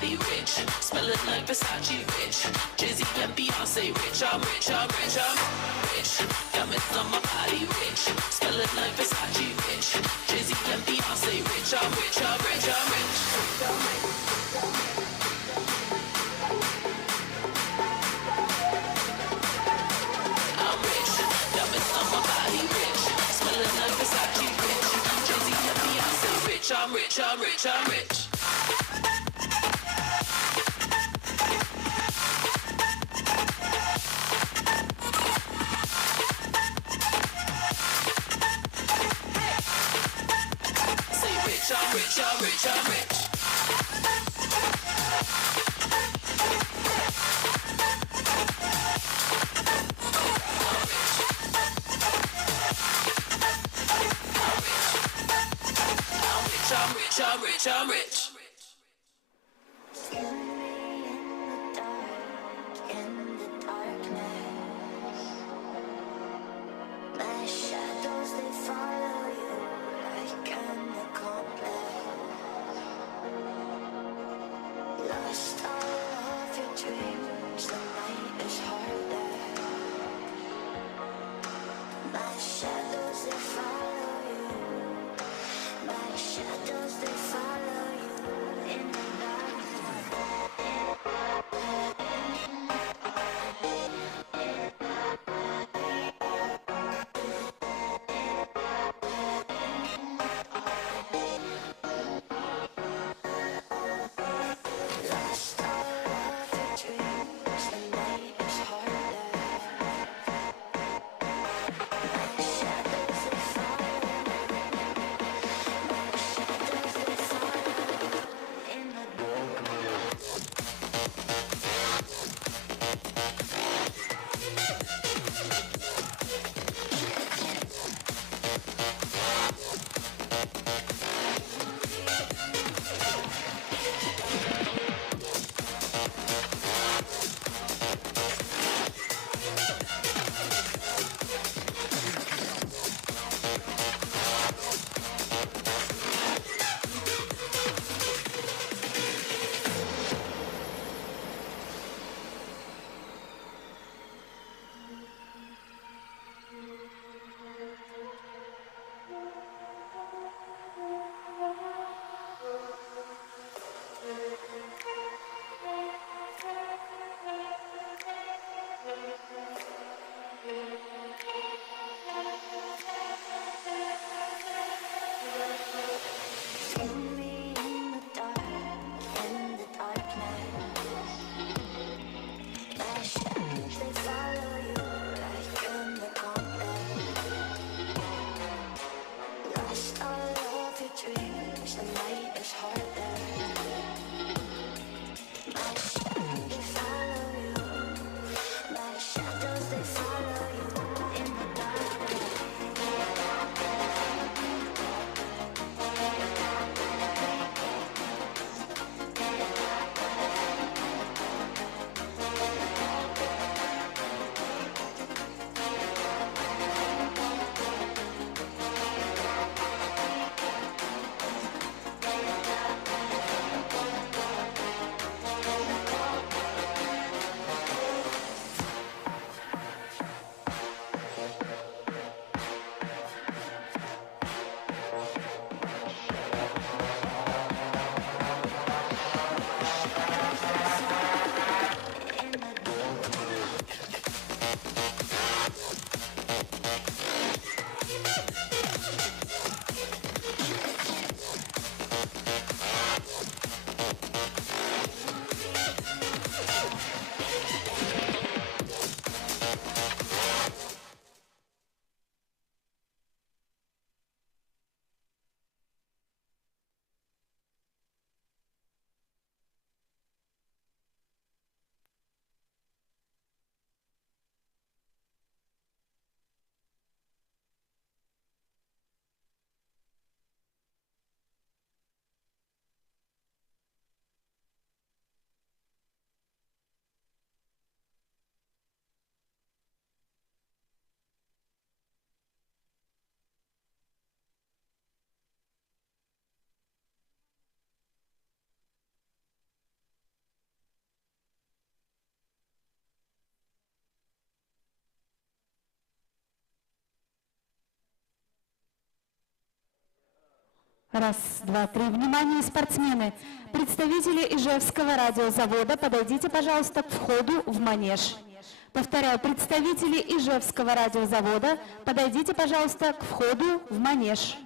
body rich, smelling like Versace rich. Jay-Z and Beyonce rich. I'm rich, I'm rich, I'm rich. Diamonds on my body rich, smelling like Versace rich. Jay-Z and Beyonce rich. I'm rich, I'm rich, I'm rich. I'm rich, diamonds on my body rich, smelling like Versace rich. Jay-Z and Beyonce rich. I'm rich, I'm rich, I'm rich. Say rich, I'm rich, I'm rich, I'm rich. I'm rich, I'm rich, I'm rich. Shadows that follow Раз, два, три. Внимание, спортсмены! Представители Ижевского радиозавода, подойдите, пожалуйста, к входу в манеж. Повторяю, представители Ижевского радиозавода, подойдите, пожалуйста, к входу в манеж.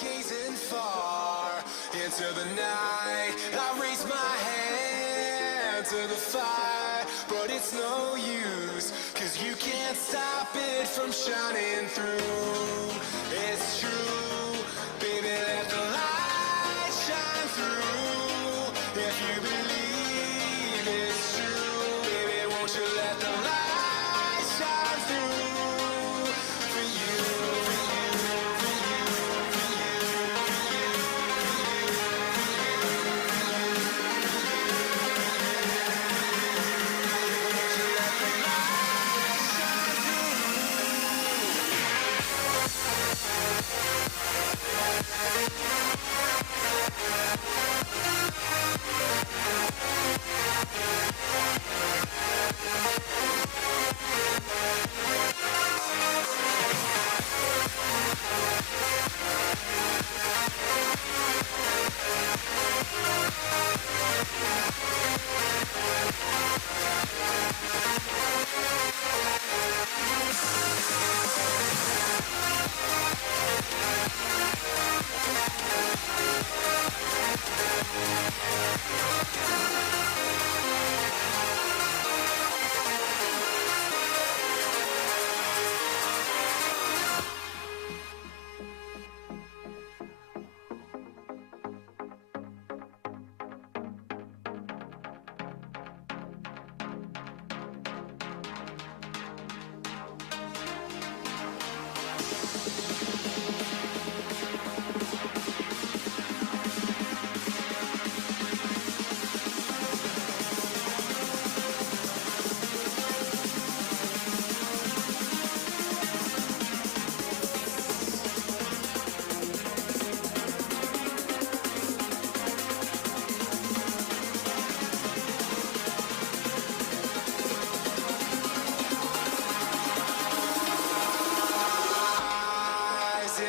Gazing far into the night, I raise my hand. but it's no use, 'cause you can't stop it from shining through. It's true, baby, let the light shine through. If you believe it's true, baby, won't you let the light shine through for you, for you, for you, for you,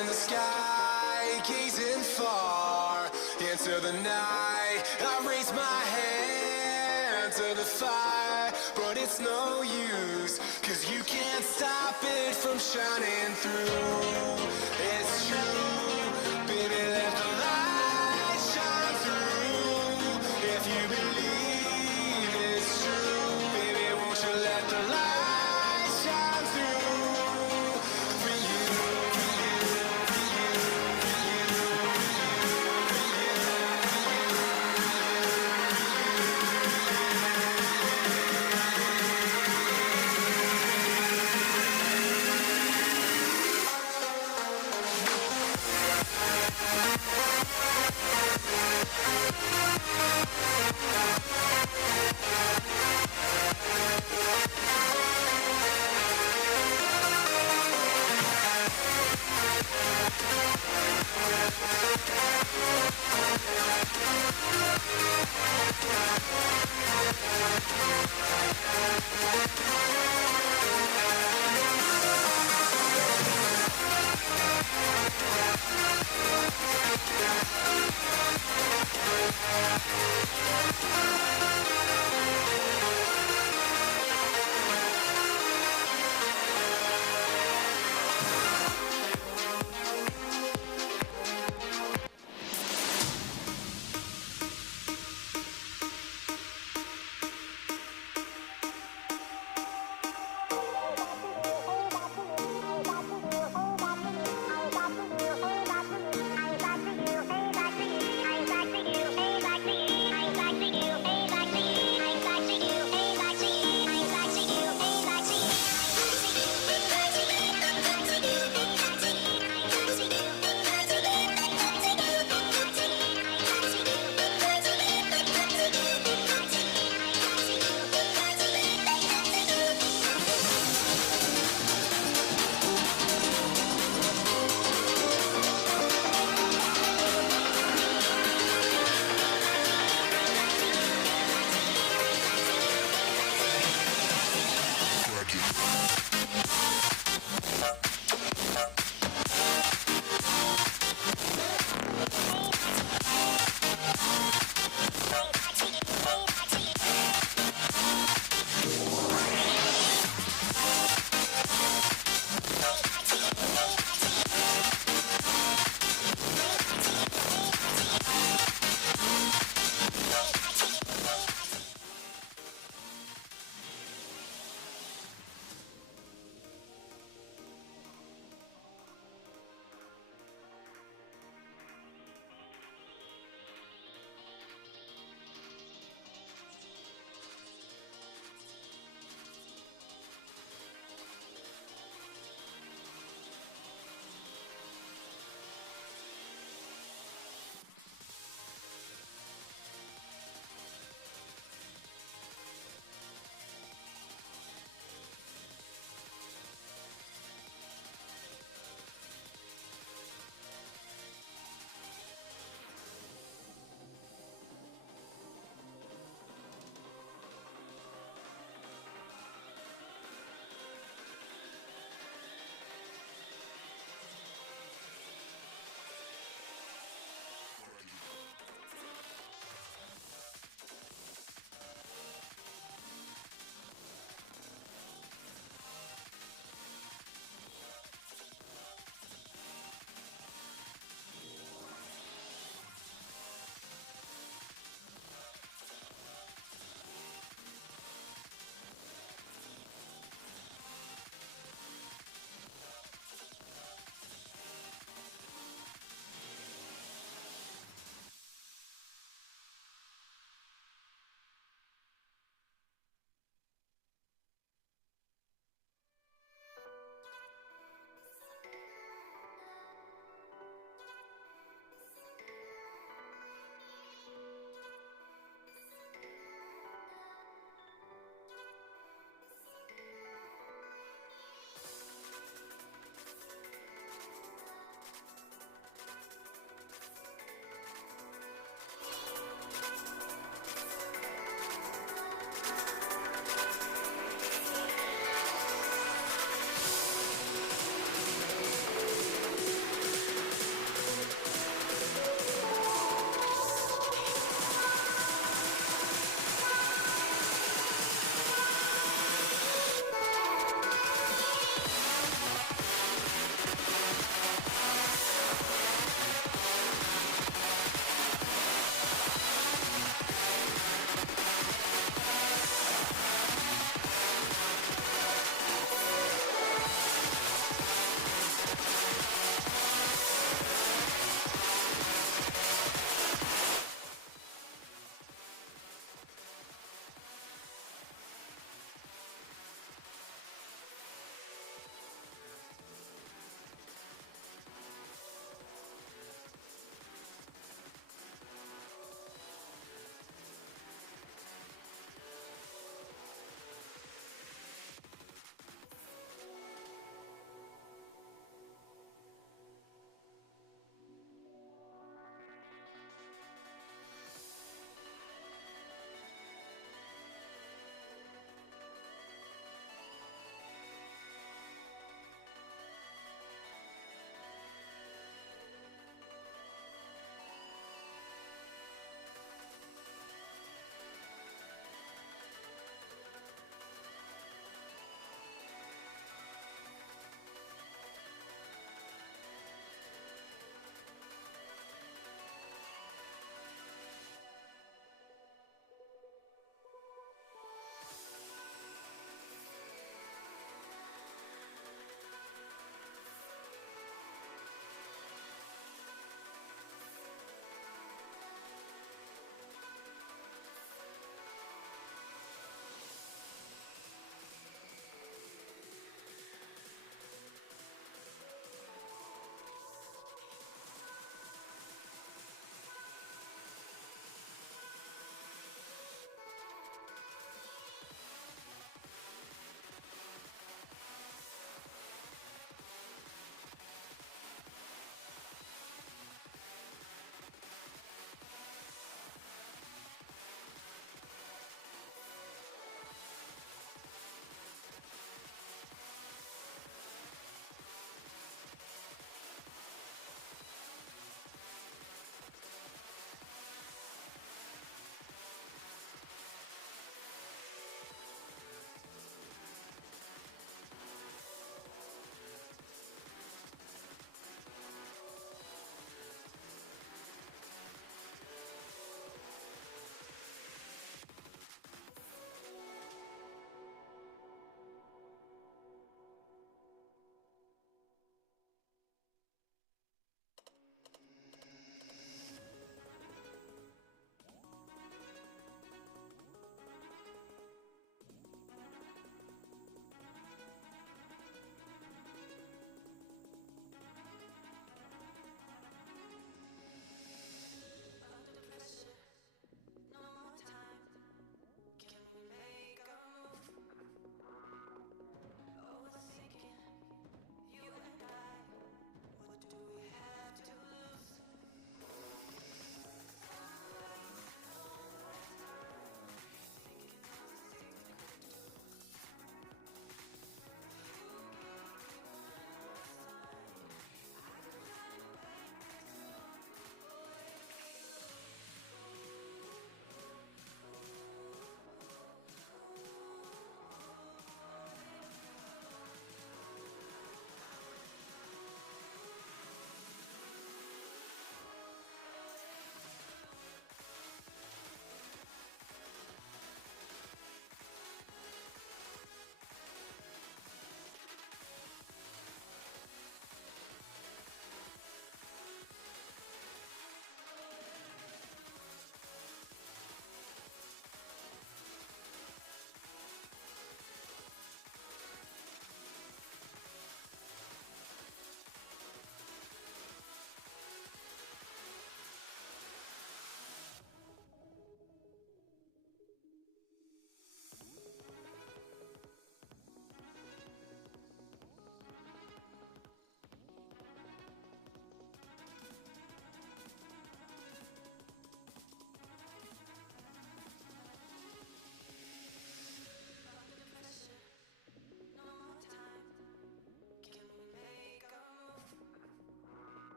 in the sky, gazing far into the night. I raise my hand to the fire, but it's no use, 'cause you can't stop it from shining through. It's true, baby, let the light shine through. If you believe it's true, baby, won't you let the light shine through for you, for you, for you, for you, for you, for you.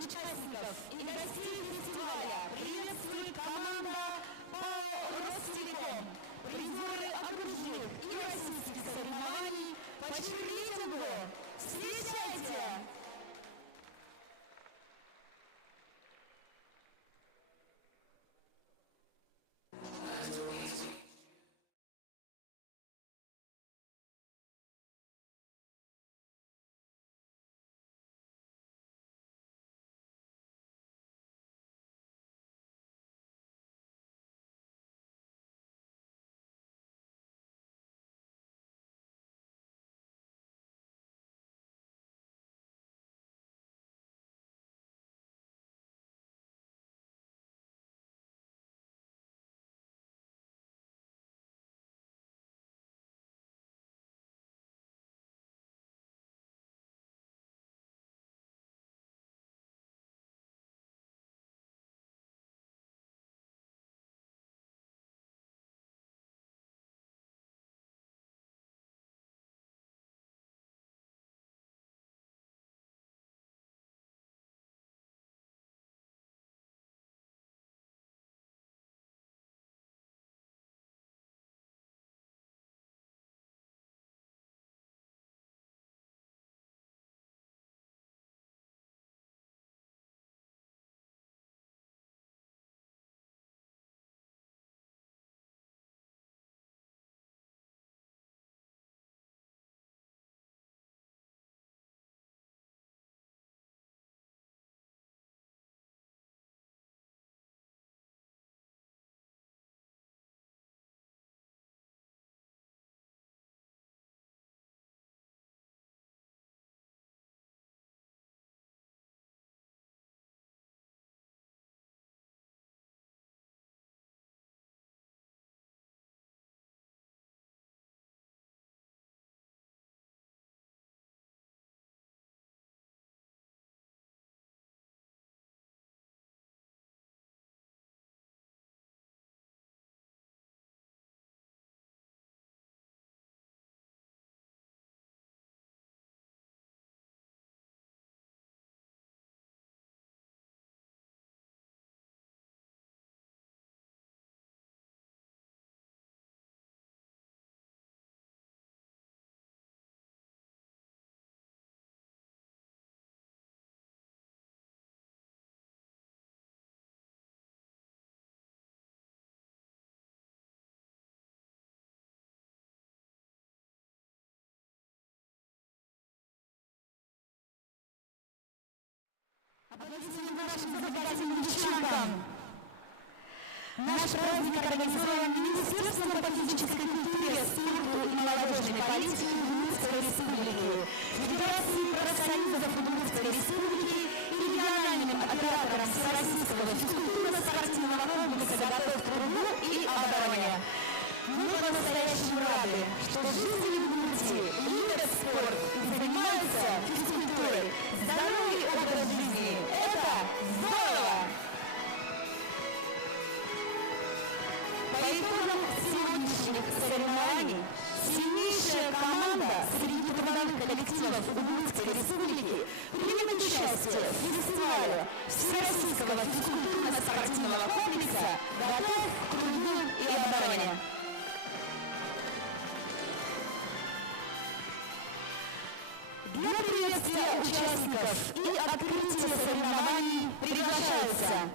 участников и гостей фестиваля приветствует команда ПАО «Ростелеком», призеры окружных и российских соревнований по черлидингу. Встречайте! Аплодисменты нашим замечательным девчонкам! Наш праздник организован Министерством по физической культуре, спорту и молодежной политике Удмуртской Республики, Федерацией профсоюзов Удмуртской Республики и региональным оператором Всероссийского физкультурно-спортивного комплекса «Готов к труду и обороне». Мы по-настоящему рады, что жители Удмуртии любят спорт и занимаются физкультурой. Здоровый образ жизни – это здорово! По итогам сегодняшних соревнований сильнейшая команда среди трудовых коллективов Удмуртской Республики примет участие в фестивале Всероссийского физкультурно-спортивного комплекса «Готов к труду и обороне». Для приветствия участников и открытия соревнований приглашаются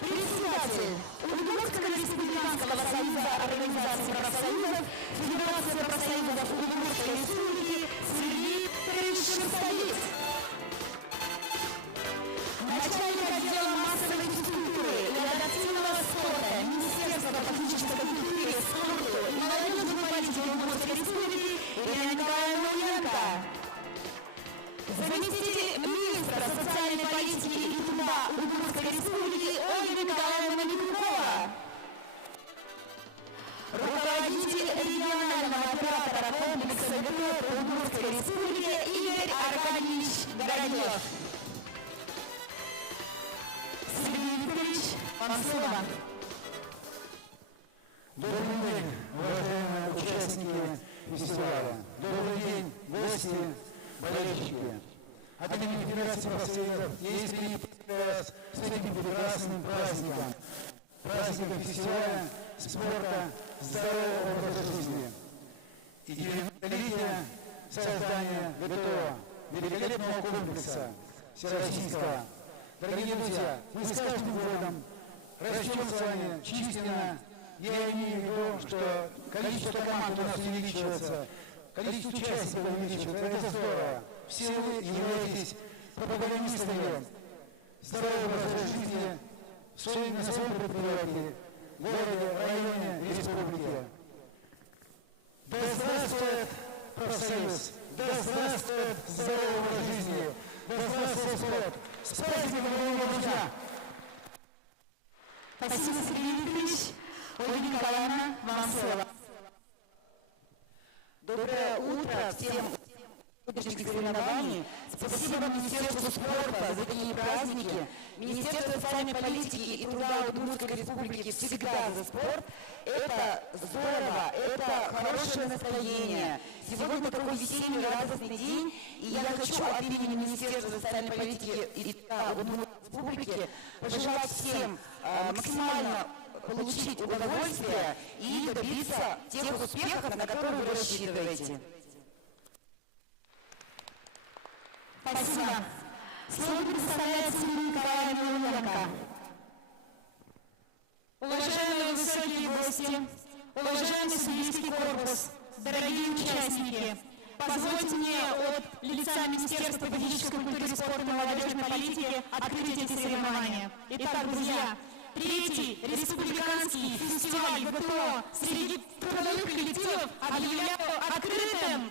председатель Удмуртского республиканского союза организации профсоюзов, Федерация профсоюзов Удмуртской Республики Сергей Викторович Шерстовец, начальник отдела массовой физкультуры и адаптивного спорта Министерства по физической культуре, спорту и молодежной политике Удмуртской Республики Ирина Николаевна Ульянка, заместитель министра социальной политики и труда Удмуртской Республики Ольга Николаевна Микулова, руководитель регионального оператора комплекса ГТО Удмуртской Республики Игорь Аркадьевич Городев. Сергей Викторович, вам слово. Добрый день, уважаемые участники фестиваля. Добрый день, гости, болельщики. от имени Федерации профсоюзов я искренне поздравляю вас с этим прекрасным праздником. Праздником фестиваля спорта здорового образа жизни. И 90-летия создания ГТО, великолепного комплекса всероссийского. Дорогие друзья, мы с каждым годом растем с вами численно. Я имею в виду, что количество команд у нас увеличивается, количество участников увеличивается. Это здорово. Все вы являетесь пропагандистами здорового образа жизни на своем предприятии, городе, районе и республике. Да здравствует профсоюз! Да здравствует здоровый образ жизни! Да здравствует спорт! С праздником, дорогие друзья! Спасибо, Сергей Викторович. Ольга Николаевна, вам слово. Доброе утро всем участникам соревнований. Спасибо Министерству спорта за такие праздники. Министерство социальной политики и труда Удмуртской республики всегда за спорт. Это здорово, это хорошее настроение. Сегодня такой весенний радостный день, и я хочу от имени Министерства социальной политики и труда Удмуртской республики пожелать всем максимально получить удовольствие и добиться тех успехов, на которые вы рассчитываете. Спасибо. Слово предоставляется Елене Николаевне Луленко. Уважаемые высокие гости, уважаемый судейский корпус, дорогие участники, позвольте мне от лица Министерства физической культуры, спорта и молодежной политики открыть эти соревнования. Итак, друзья, третий республиканский фестиваль ГТО среди трудовых коллективов объявляю открытым.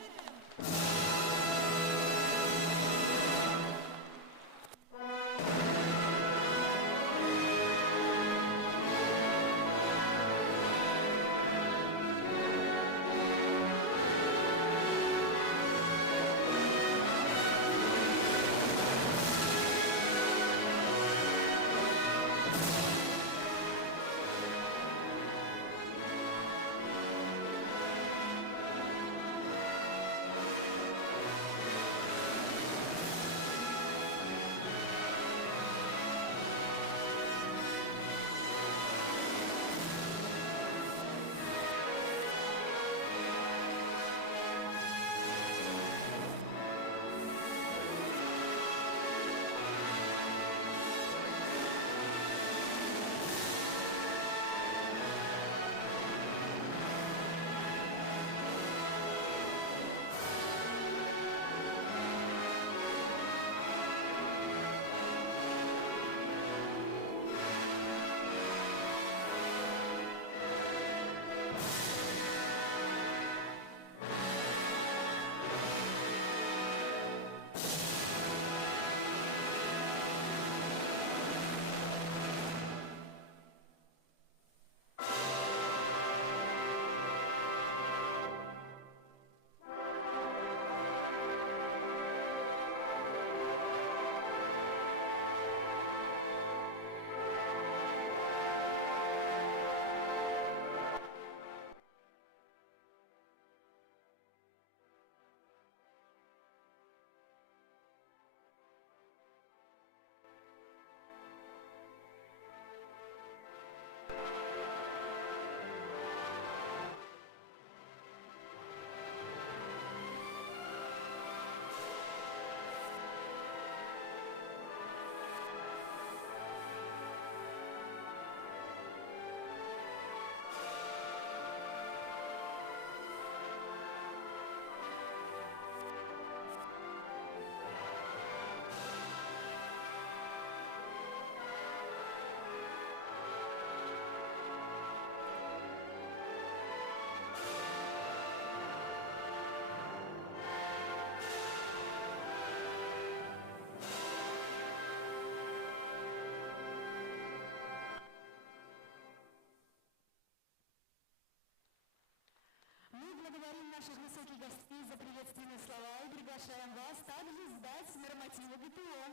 Благодарим наших высоких гостей за приветственные слова и приглашаем вас также сдать нормативы ГТО.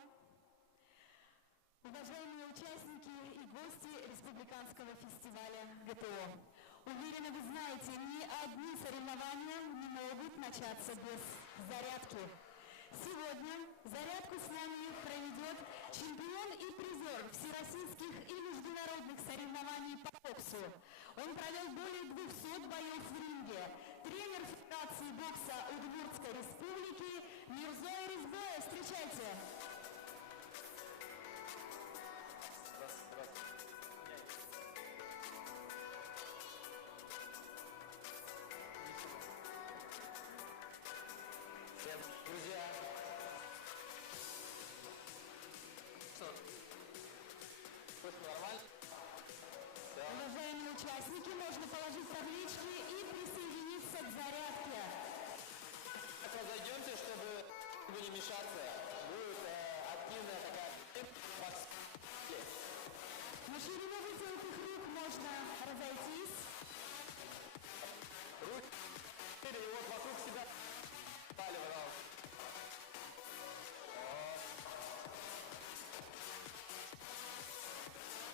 Уважаемые участники и гости республиканского фестиваля ГТО, уверена, вы знаете, ни одни соревнования не могут начаться без зарядки. Сегодня зарядку с нами проведет чемпион и призер всероссийских и международных соревнований по боксу. Он провел более 200 боев в ринге. Тренер Федерации бокса Удмуртской республики Мирзоя Резбоя. Встречайте! Всем, друзья! Что? Слышно нормально? Да. Уважаемые участники, можно положить таблички и присоединиться к зарядке. Так разойдемся, чтобы не мешаться. Будет активная такая... На ширину вытянутых рук можно разойтись. Руки и вот вокруг себя... Пали, пожалуйста.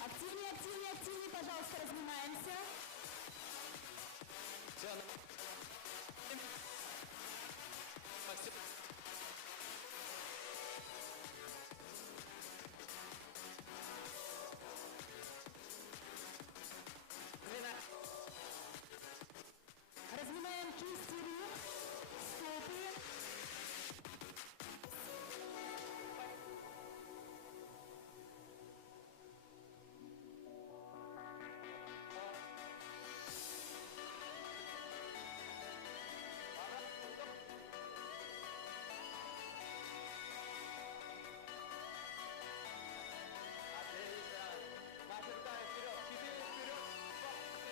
Активнее, активнее, активнее, пожалуйста, разминаемся. Все, Максим. Разминаем кисти рук, стопы.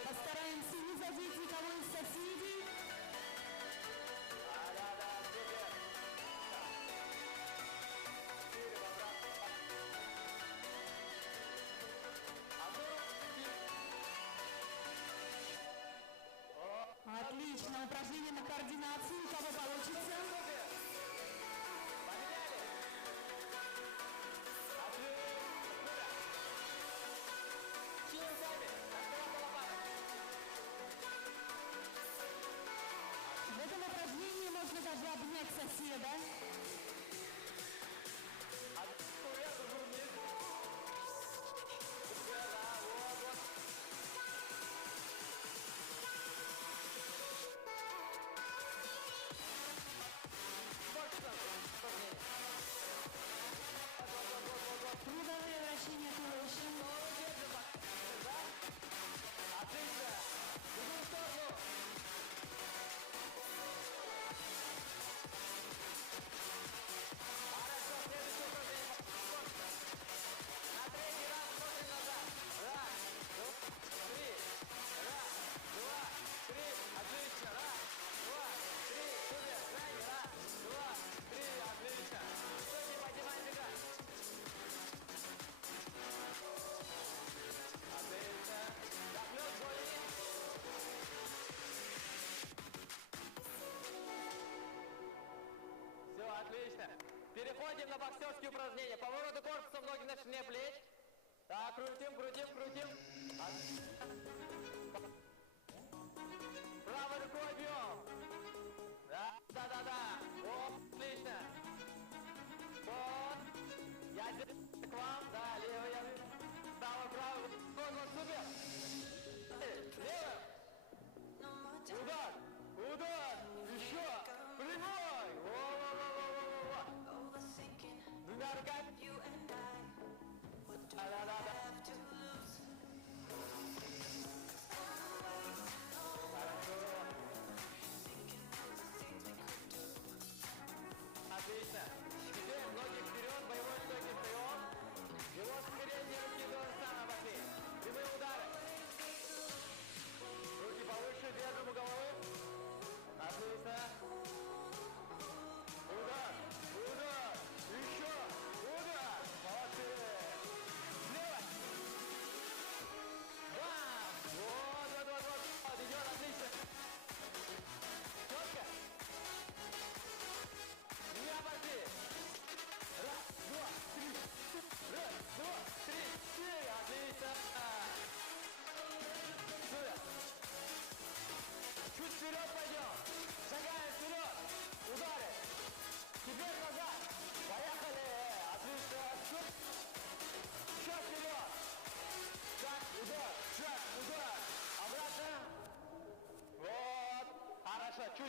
Постараемся не задеть никого из соседей. Отлично. Упражнение на координацию. У кого получится? В этом упражнении можно даже обнять соседа. Круговые вращения туловищем. Отлично! В другую сторону! Хорошо, следующее упражнение. На третий раз смотрим назад. Раз, два, три. Раз, два, три. Отлично. Раз, два, три. Супер. Крайне. Раз, два, три. Отлично. Стойте, поднимаем бега. Отлично. Захлёст голени. Все, отлично. Переходим на боксерские упражнения. Повороты корпуса, ноги на ширине плеч. Так, крутим, крутим, крутим. Правой рукой бьем. Да, да, да, да. О, отлично. Вот. Я здесь к вам. Да, левый я. Правый, правый. Вот, супер. Левый. Удар. Удар. Еще. Прямой. Во-во-во-во-во-во. Двумя руками. Да-да-да-да. Хорошо.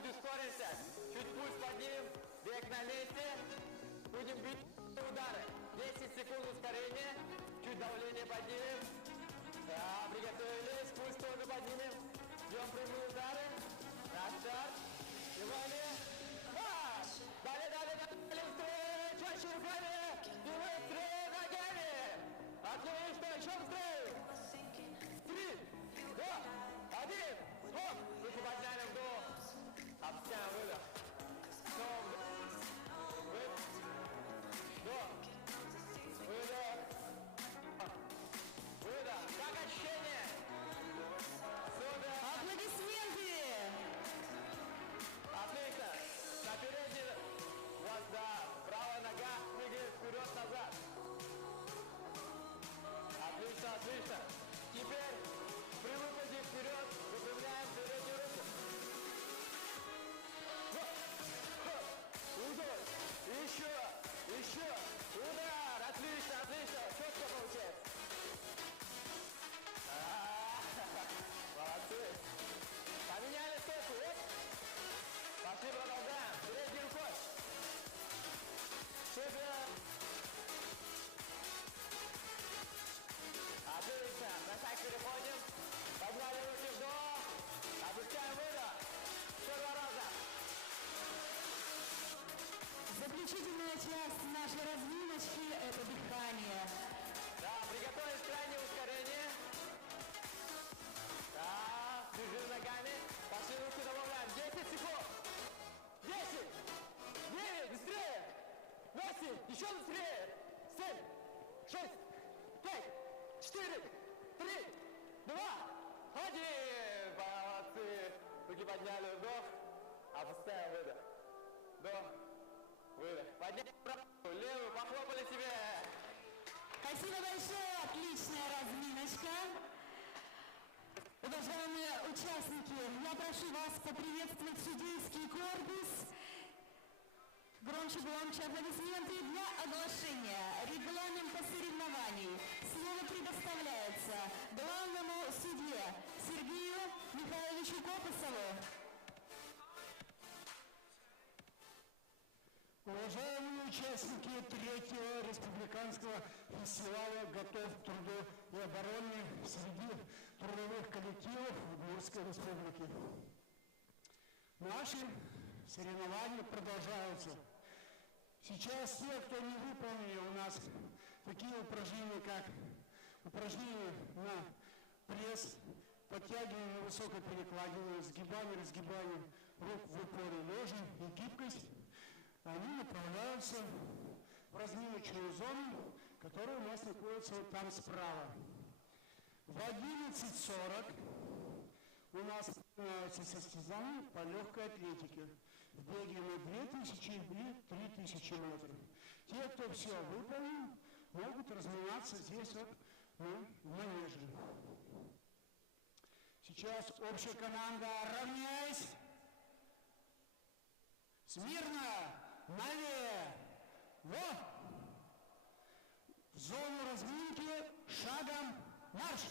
ускоримся. Чуть пульс поднимем. Бег на месте. Будем бить удары. 10 секунд ускорения. Чуть давление поднимем. Да, приготовились. Пульс тоже поднимем. Бьем прямые удары. На старт. Внимание. Марш! Далее, быстрее! Чаще руками! И быстрее ногами! Отлично! Еще быстрее! 3, 2, 1. Стоп! Руки подняли, вдох. Опускаем, выдох. Стоп. Выдох. Вдох. Выдох. Выдох. Как ощущение? Супер. Аплодисменты! Отлично. На передней у вас, да, правая нога двигает вперед-назад. Отлично, отлично. Теперь при выпаде вперед выпрямляем переднюю руку. Удар. Еще. Удар. Отлично, отлично. Четко получается. Молодцы. Поменяли стойку. Пошли, продолжаем. Передней рукой. Супер. Отлично. На шаг переходим. Подняли руки вдох. Опускаем выдох. Еще 2 раза. Заключительная часть нашей разминочки – это дыхание. Да, приготовились к крайнему ускорению. Да, движем ногами. Пошли, руки добавляем. 10 секунд. 10, 9, быстрее. 8, еще быстрее. 7, 6, 5, 4, 3, 2, 1. Молодцы. Руки подняли, вдох. Опускаем, выдох. Вдох, выдох. Подняли правую, левую, похлопали себе. Спасибо большое, отличная разминочка. Уважаемые участники, я прошу вас поприветствовать судейский корпус. Громче, аплодисменты для оглашения регламента соревнований. Слово предоставляется главному судье Сергею Михайловичу Копосову. Уважаемые участники 3-го республиканского фестиваля «Готов к труду и обороне» среди трудовых коллективов Удмуртской республики. Наши соревнования продолжаются. Сейчас те, кто не выполнили у нас такие упражнения, как упражнения на пресс, подтягивание на высокой перекладине, сгибание, разгибание рук в упоре лежа и гибкость, они направляются в разминочную зону, которая у нас находится вот там справа. В 11:40 у нас начинаются состязания по легкой атлетике. В беге на 2000 и 3000 метров. Те, кто все выполнил, могут разминаться здесь вот в манеже. Сейчас общая команда, равняйсь. Смирно, налево. В зону разминки шагом марш.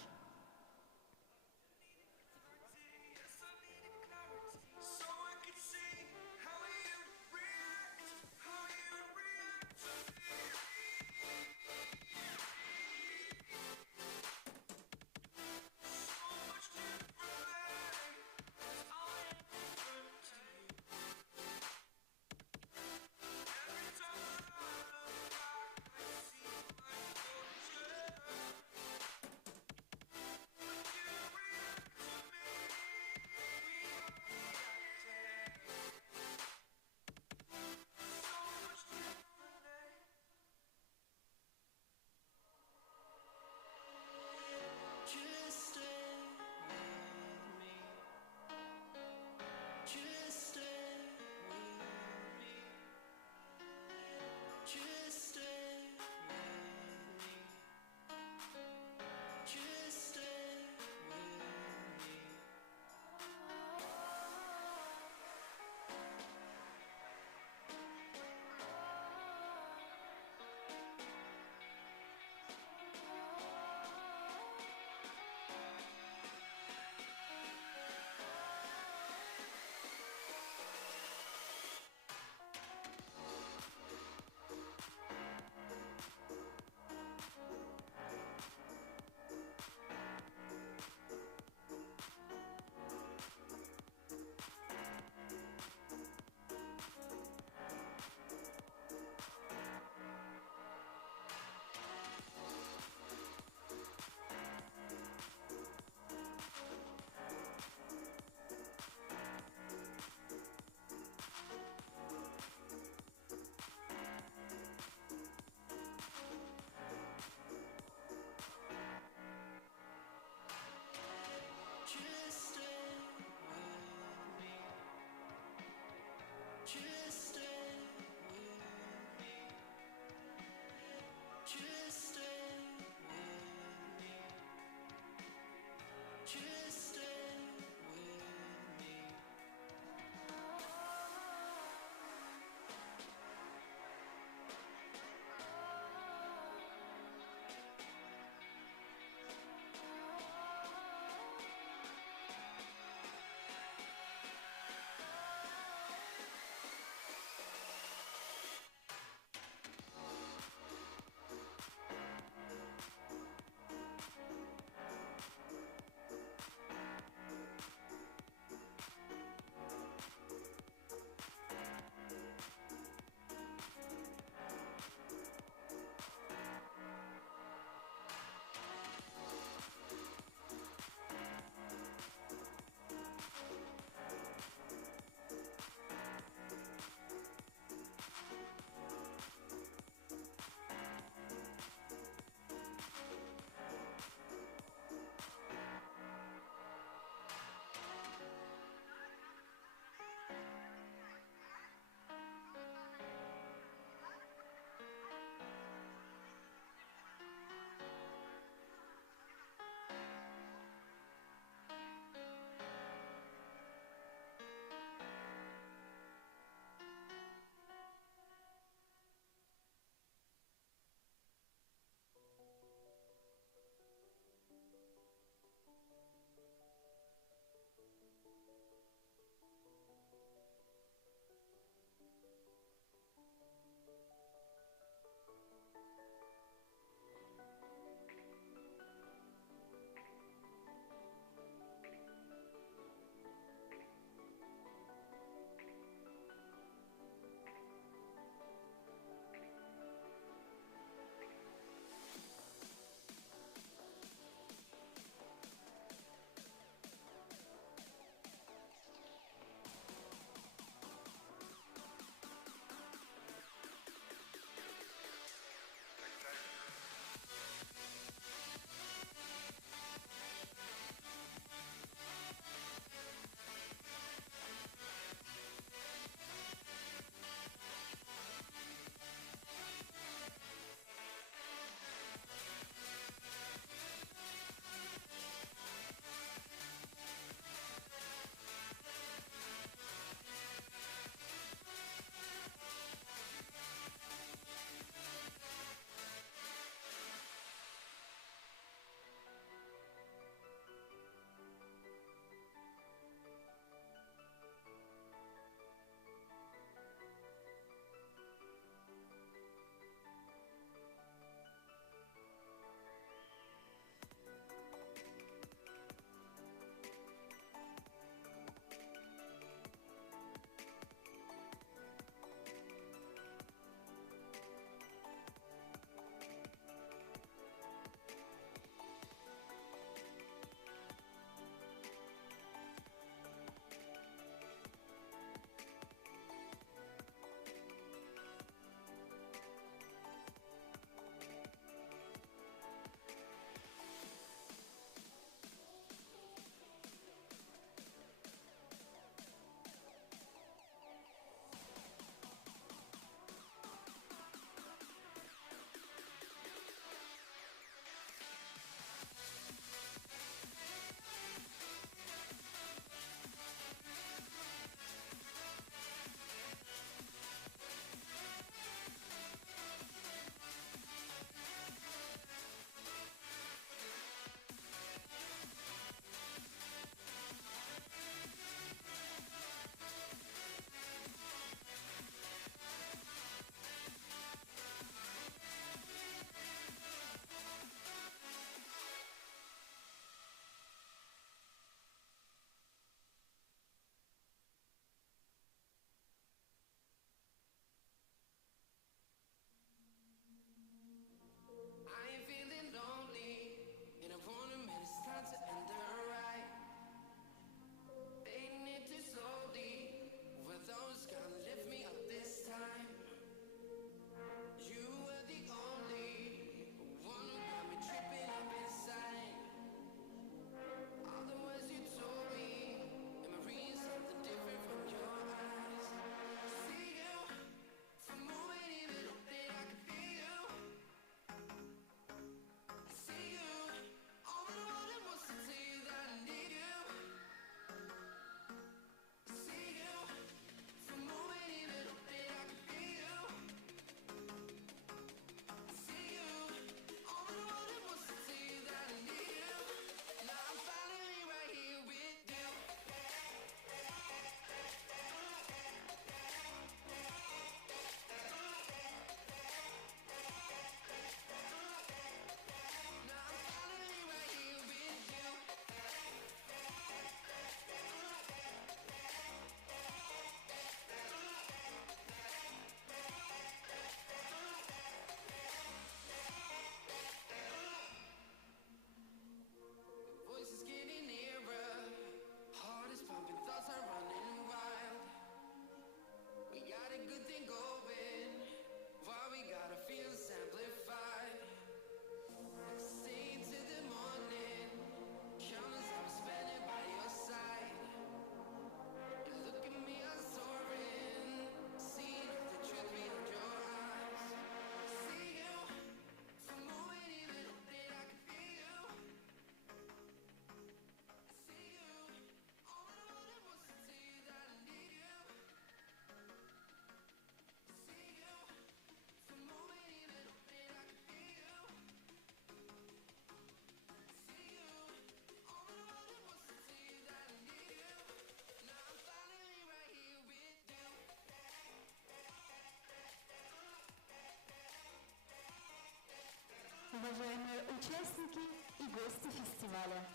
уважаемые участники и гости фестиваля!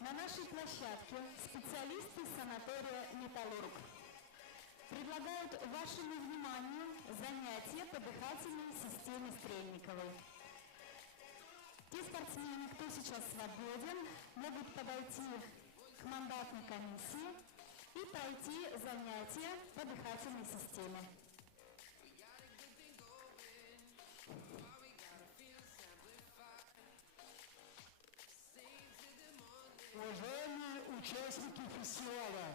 На нашей площадке специалисты санатория «Металлург» предлагают вашему вниманию занятия по дыхательной системе Стрельниковой. Те спортсмены, кто сейчас свободен, могут подойти к мандатной комиссии и пройти занятия по дыхательной системе. Уважаемые участники фестиваля,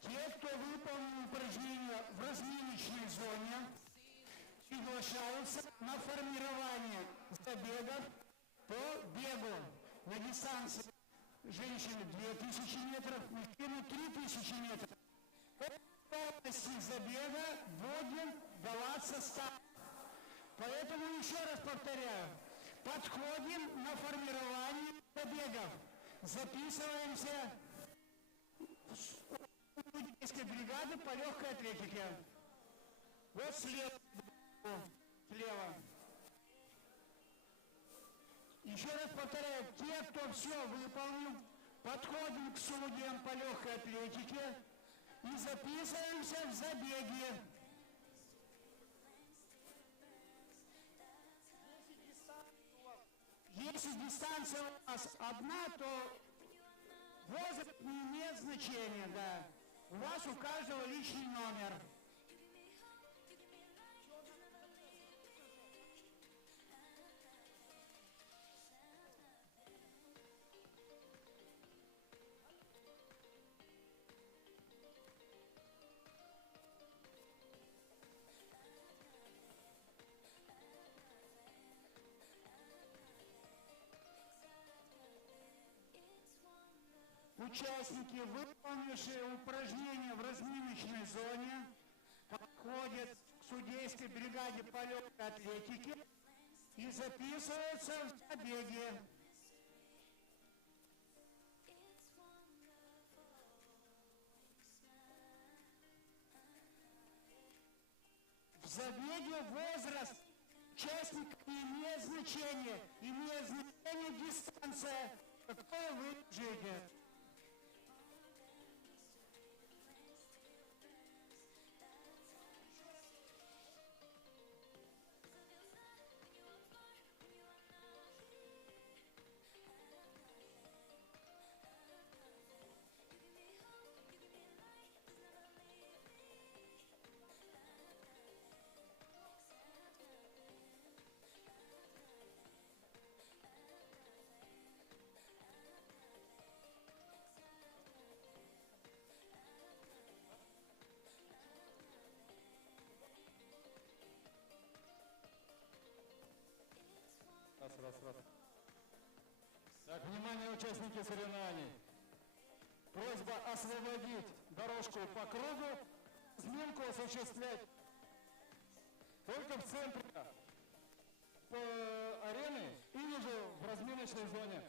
те, кто выполнил упражнения в разминочной зоне, приглашаются на формирование забегов по бегу на дистанции женщины 2000 метров, мужчины 3000 метров. В области забега будет даваться старт. Поэтому еще раз повторяю, подходим на формирование забегов. Записываемся в студенческой бригады по легкой атлетике. Вот слева. Еще раз повторяю, те, кто все выполнил, подходим к судьям по легкой атлетике и записываемся в забеги. Если дистанция у вас одна, то возраст не имеет значения, да. У вас у каждого личный номер. Участники, выполнившие упражнения в разминочной зоне, подходят к судейской бригаде по легкой атлетике и записываются в забеги. В забеге возраст участника не имеет значения, имеет значение дистанция, какую вы бежите. Раз. Так, внимание, участники соревнований. Просьба освободить дорожку по кругу, разминку осуществлять только в центре арены или же в разминочной зоне.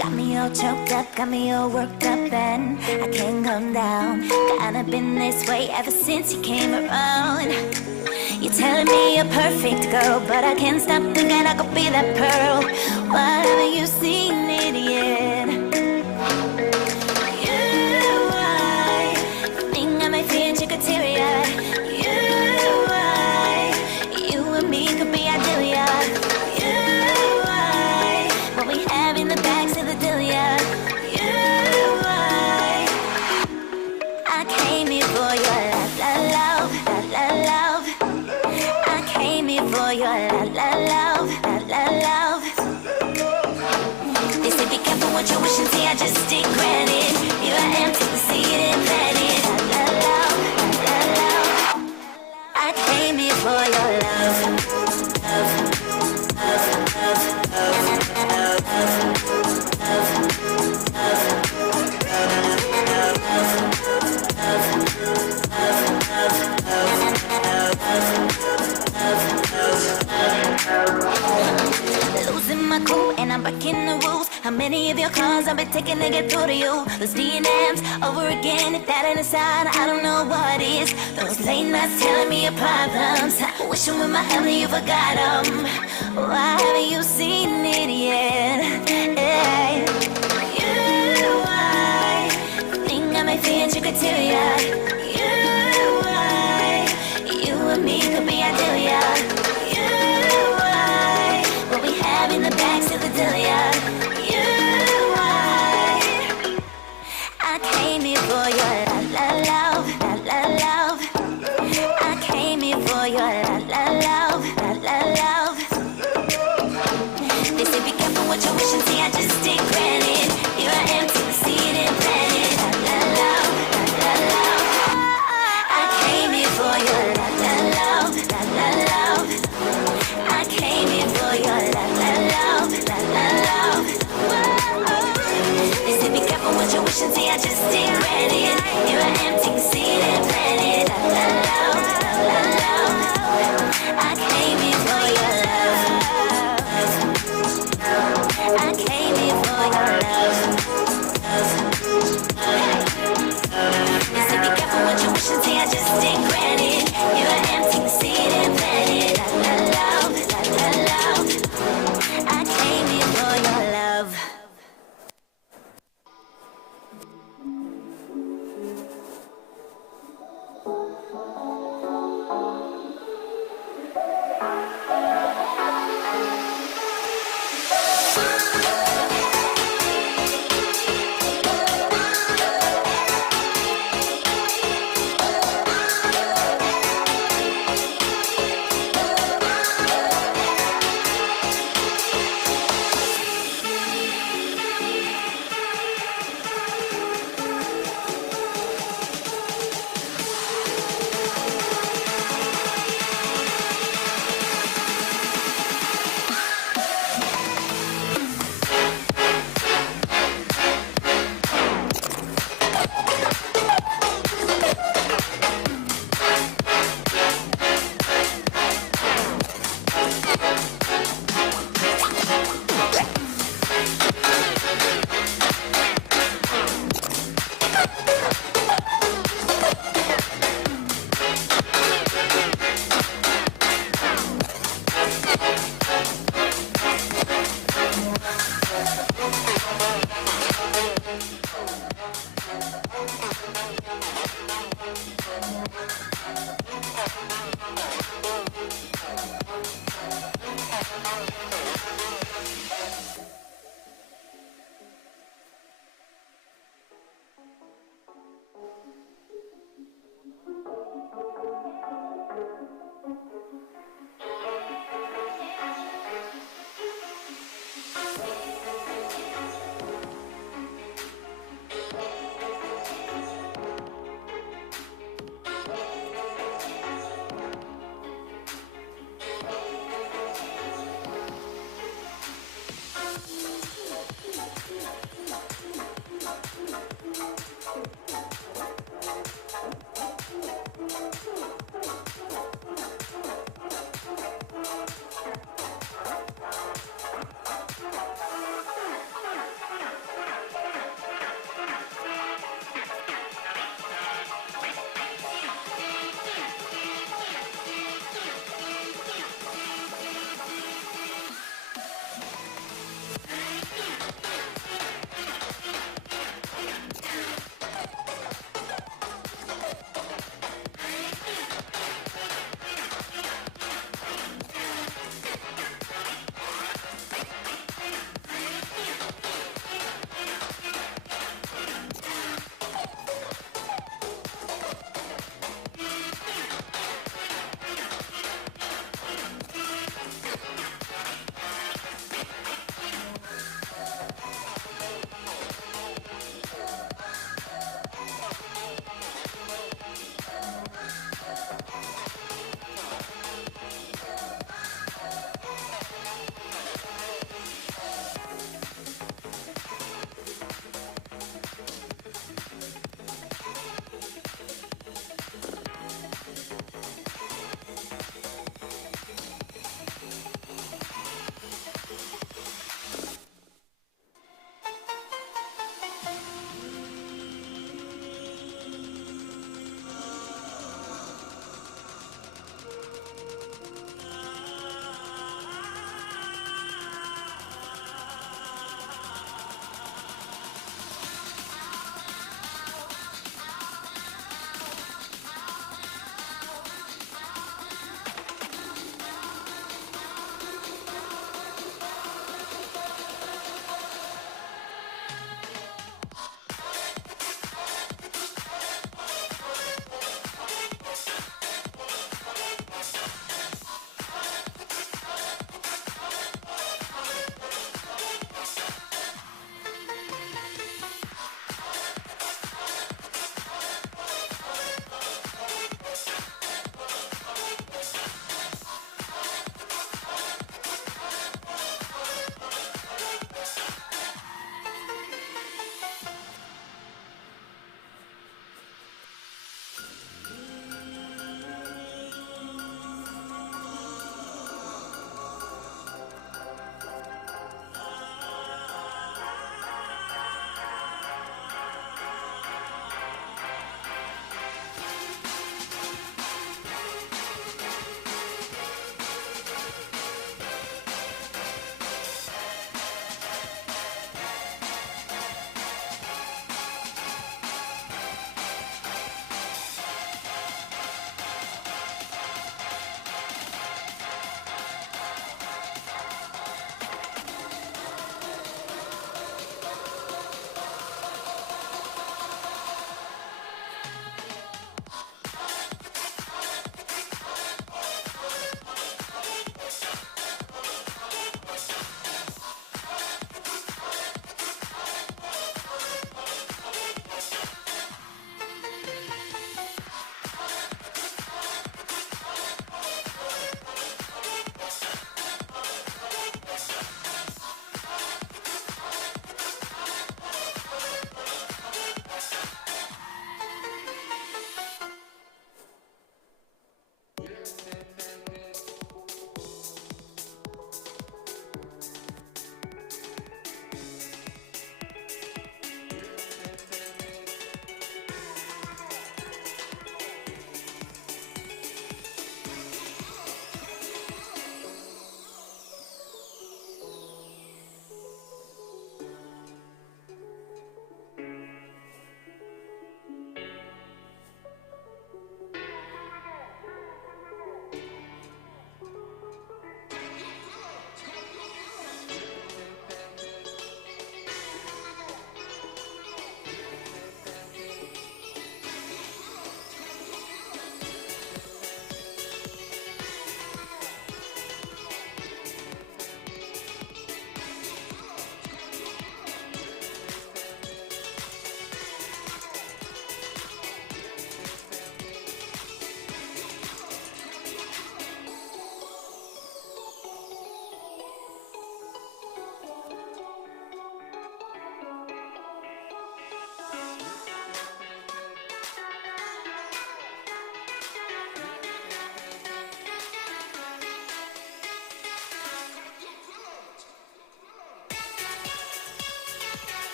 Got me all choked up, got me all worked up, and I can't come down. Kinda been this way ever since you came around. You're telling me you're perfect, girl, but I can't stop thinking I could be that pearl. Why haven't you seen it yet? second to get through to you. Those DMs over again, if that ain't a sign, I don't know what is. Those late nights telling me your problems, wishing with my heaven you forgot them. Why haven't you seen it yet? Hey. I think I may fit your criteria. You and me could be ideal. What we have in the back to the dealer. I came here for your love. I came here for your love. They say be careful what you wish and see. I just take credit. Here I am to the seed and plant it. I came here for your love. I came here for your love. They say be careful what you wish and see. I just take credit. Here I am to the seed and plant it. I came here for your love. I came here for your love. They say be careful what you wish and see. I just take credit. You are empty, the seed and plant it. I came here for your love.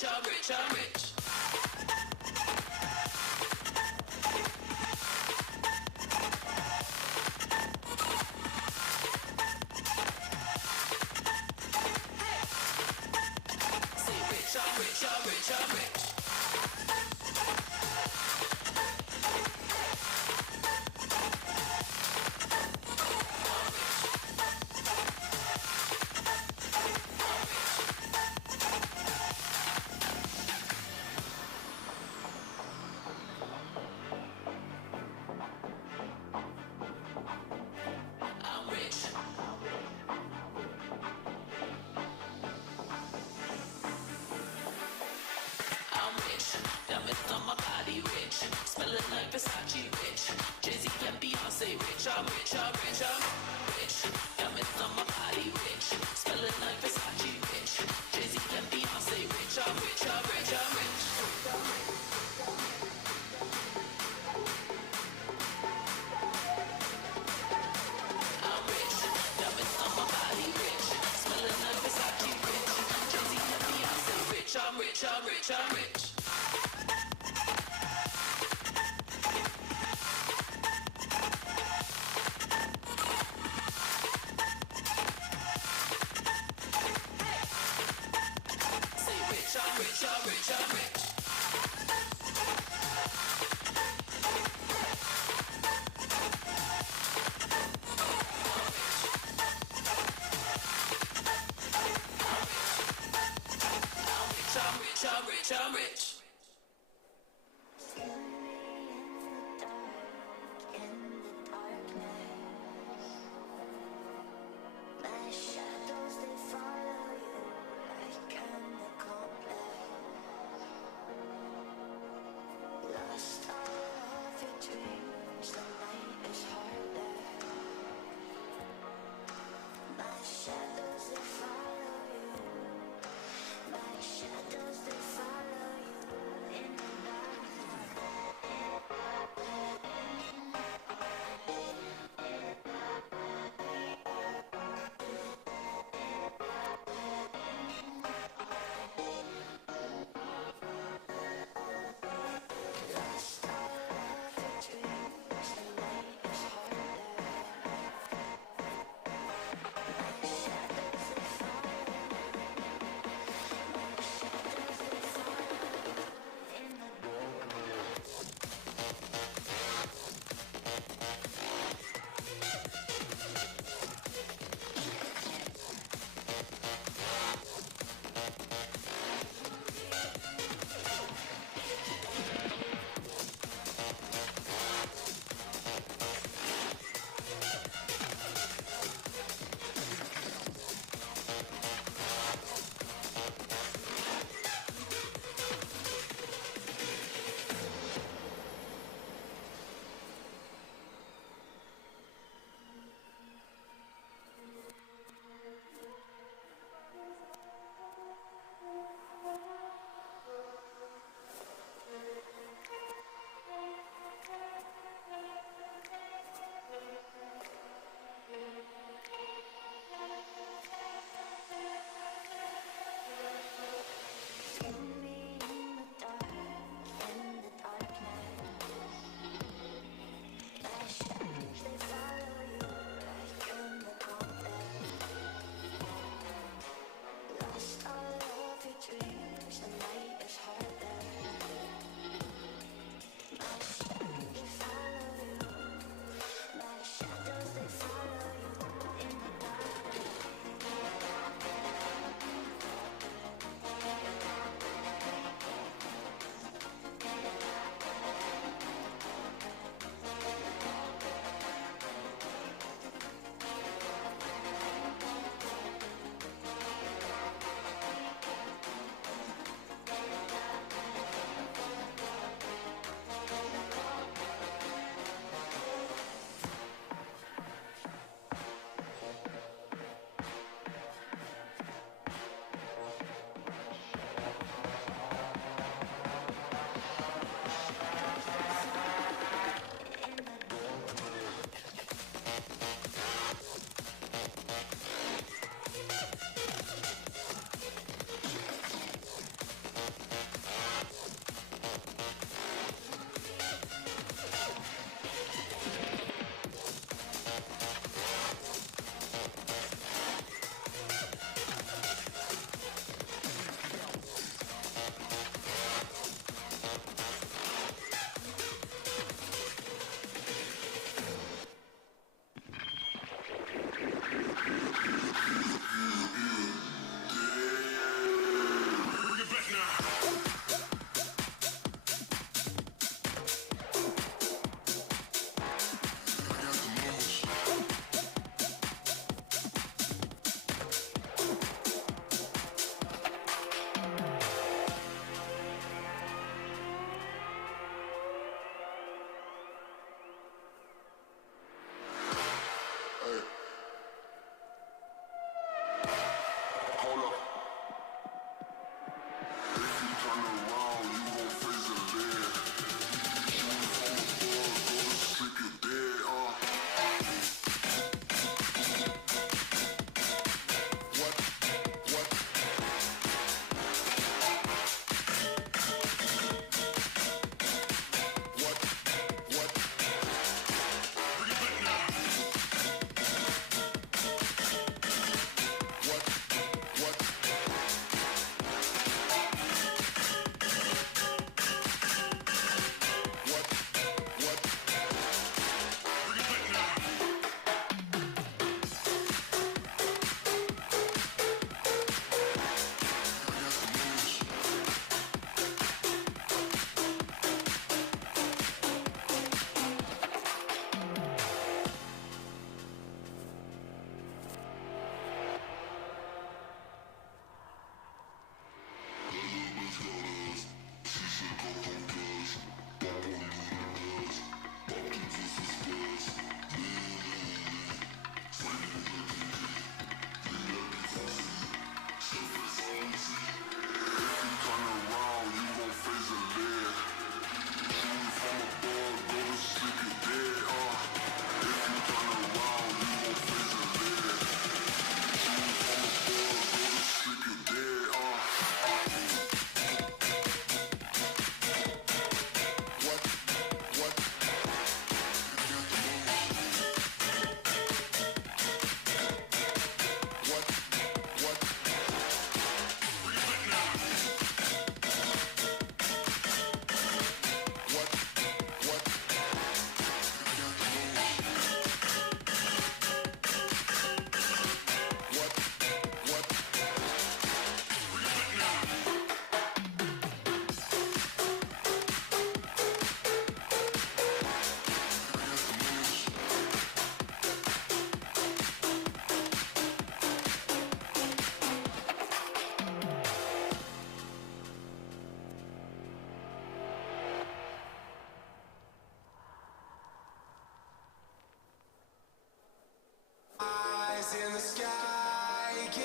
rich, I'm rich, I'm rich. Say rich, I'm rich, I'm rich, I'm rich. I'm rich. I'm rich. Diamonds on my body, rich. Smelling like Versace, rich. Jay-Z and Beyonce, rich. I'm rich, I'm rich, I'm rich. Diamonds on my body, rich. Smelling like Versace, rich. Jay-Z and Beyonce, rich. I'm rich, I'm rich, I'm rich. I'm rich. Diamonds on my body, rich. Smelling like Versace, rich. Jay-Z and Beyonce, rich. I'm rich, I'm rich, I'm rich. Say rich, I'm rich, I'm rich, I'm rich. I'm rich, I'm rich, I'm rich. My shadows, they follow you like chemical lost all of your dreams, the night is harder. My shadows, they follow you. My shadows, they follow you.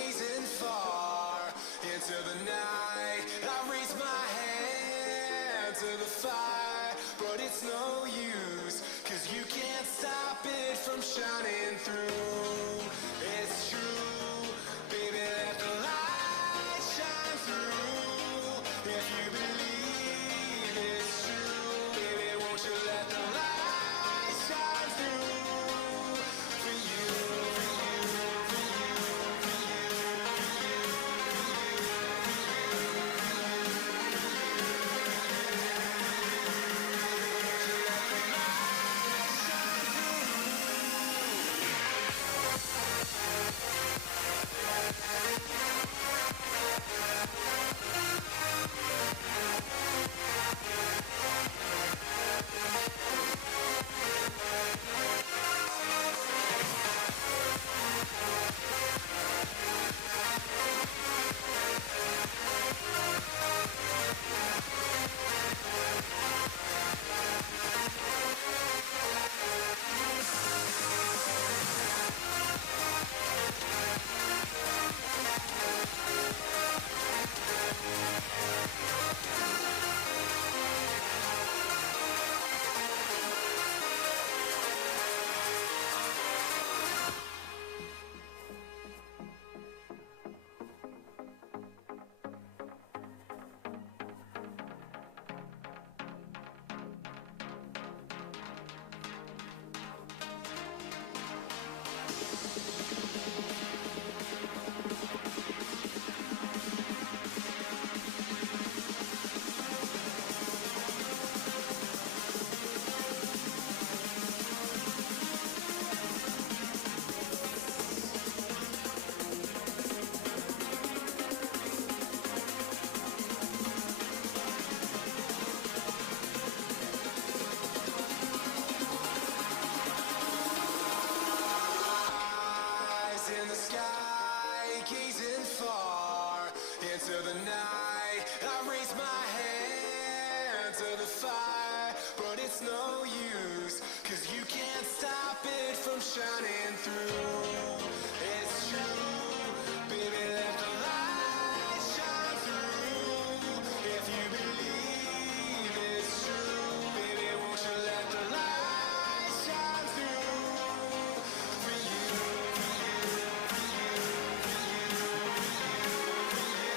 gazing far into the night. I raise my hand to the fire, but it's no use, 'cause you can't stop it from shining through. It's true, baby, let the light shine through. If you believe it's true, baby, won't you let the light shine through for you, for you, for you, for you, for you, eyes in the sky, gazing far into the night. I raise my hand to the fire, but it's no use, 'cause you can't stop it from shining through. It's true, baby, let the light shine through. If you believe it's true, baby, won't you let the light shine through for you, for you, for you, for you, for you.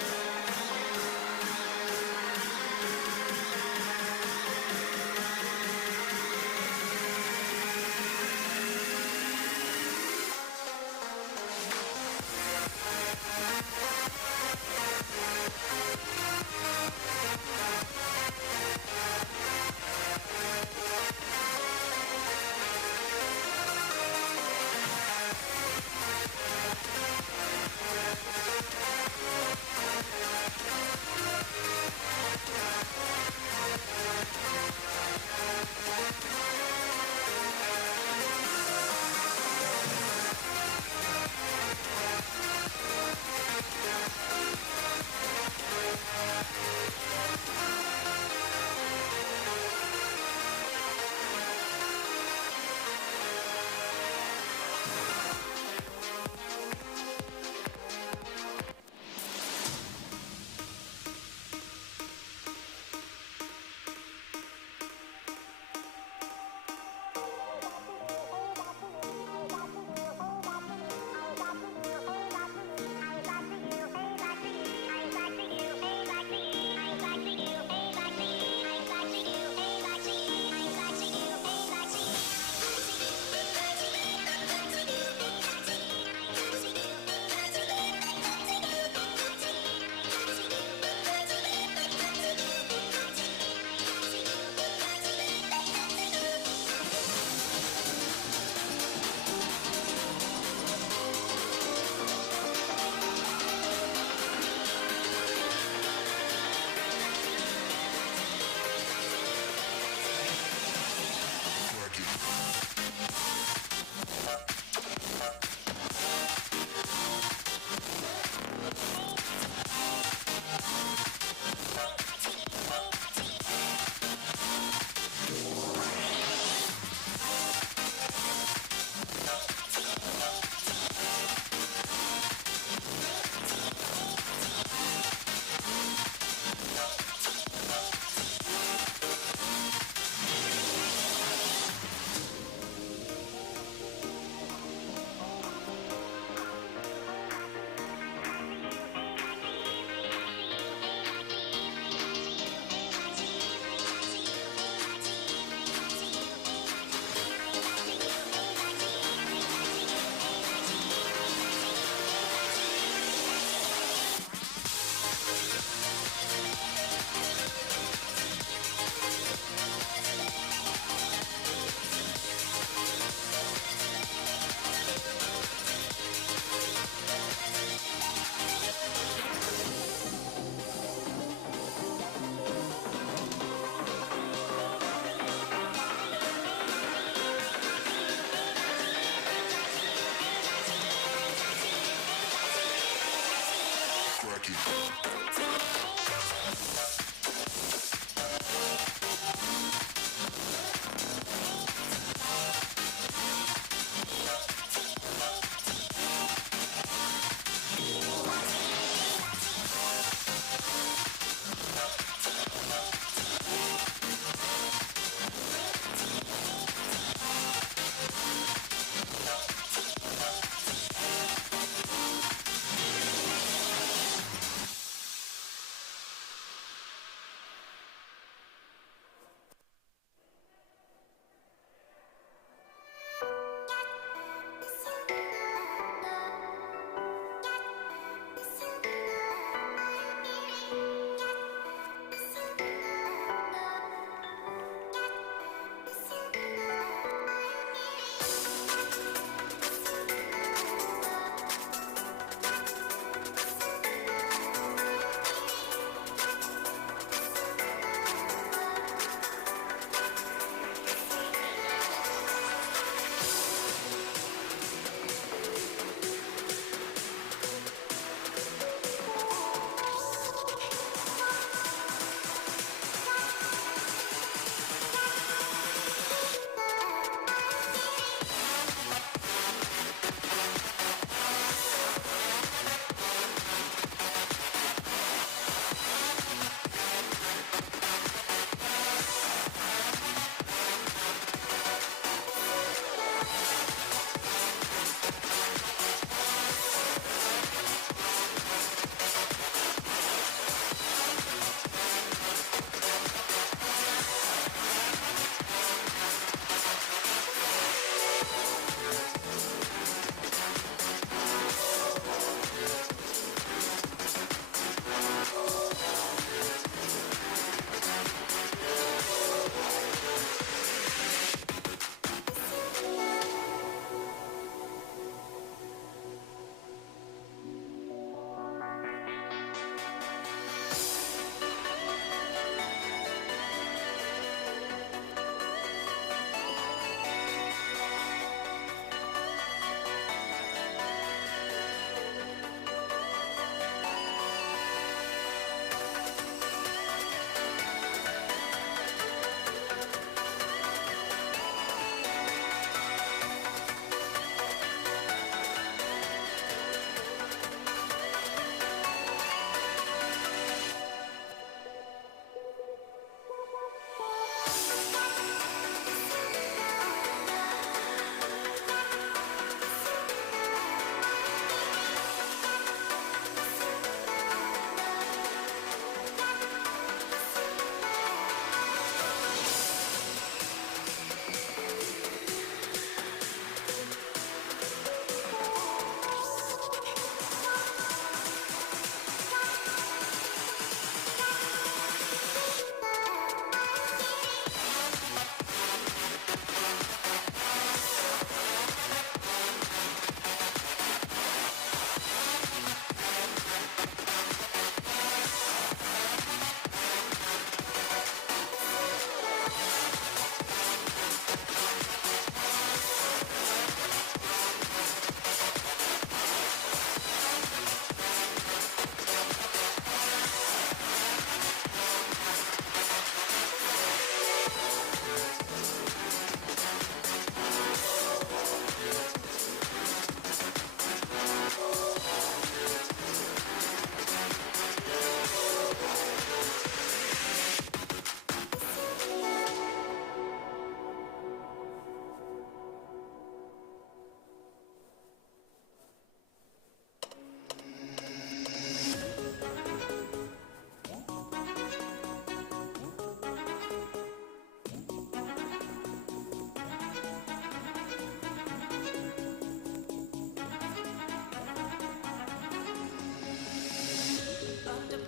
crack it.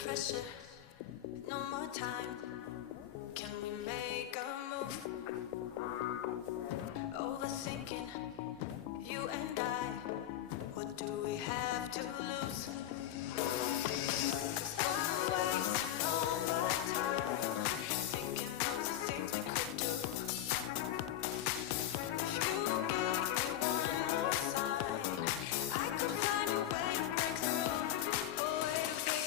pressure, no more time. Can we make a move? Overthinking, you and I. What do we have to lose? 'Cause I'm wasting all my time thinking of the things we could do. If you gave me one more sign, I could find a way to break through. A way to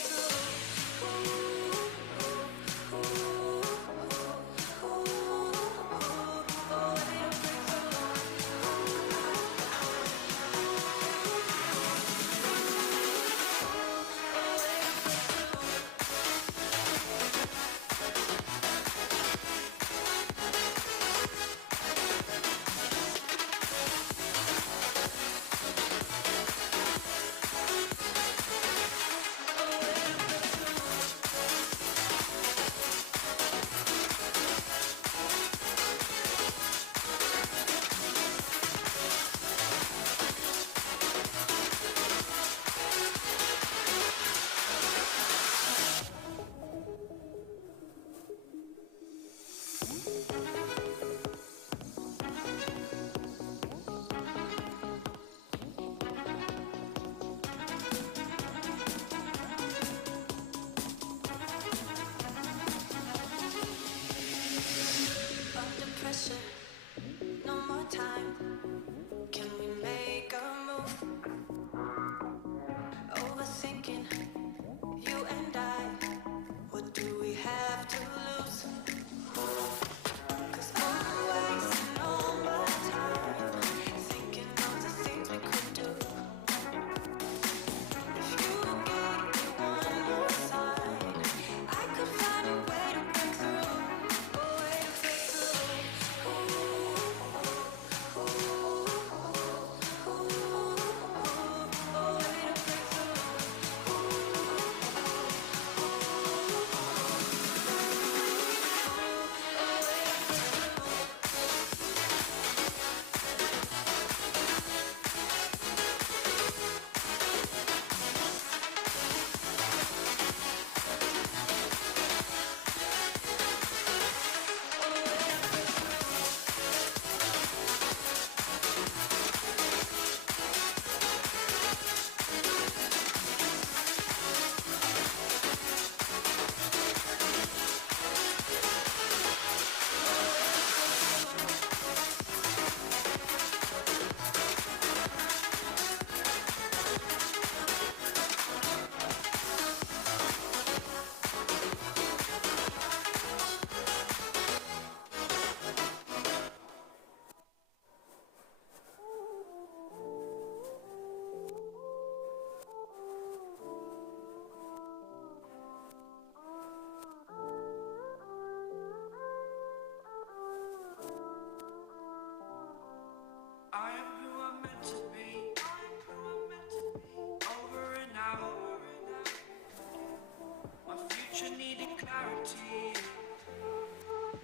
needing clarity,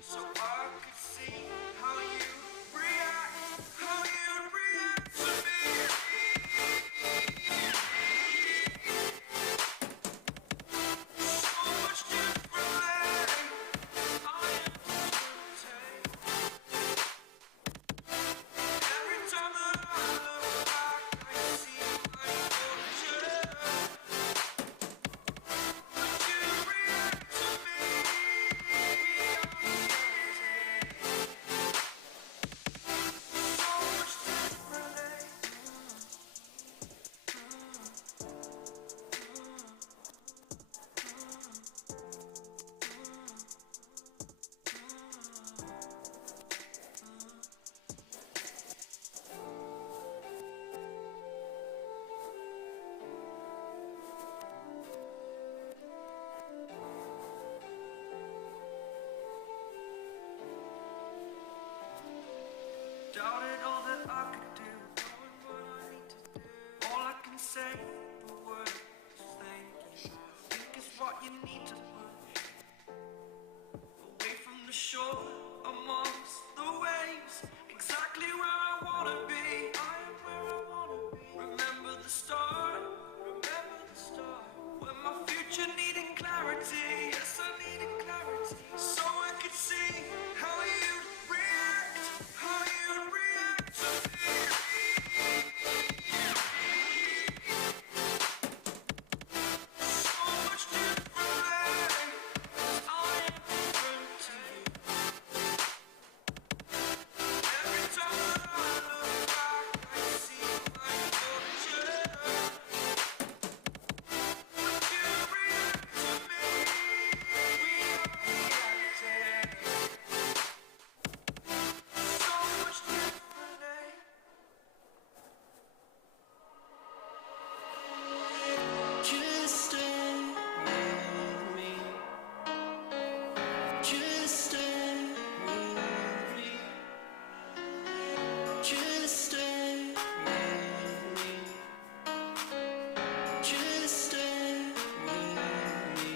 so I could see how you react to me. So much differently, I am take. Every time that I look back, I see my future. But you react to me. So much differently. Doubted all that I could do, knowing what I need to do. All I can say, the word is thank you. Think is what you need to put away from the shore, amongst the waves. Exactly where I wanna be. I am where I wanna be. Remember the start. When my future needing clarity. Yes, I needed clarity. So I could see how you'd react to me. So much differently, 'cause I am different to you. Every time that I look back, I see my future. But you react to me. We are reacting. So much differently. Just stay with me. Just stay with me. Just stay with me. Just stay with me.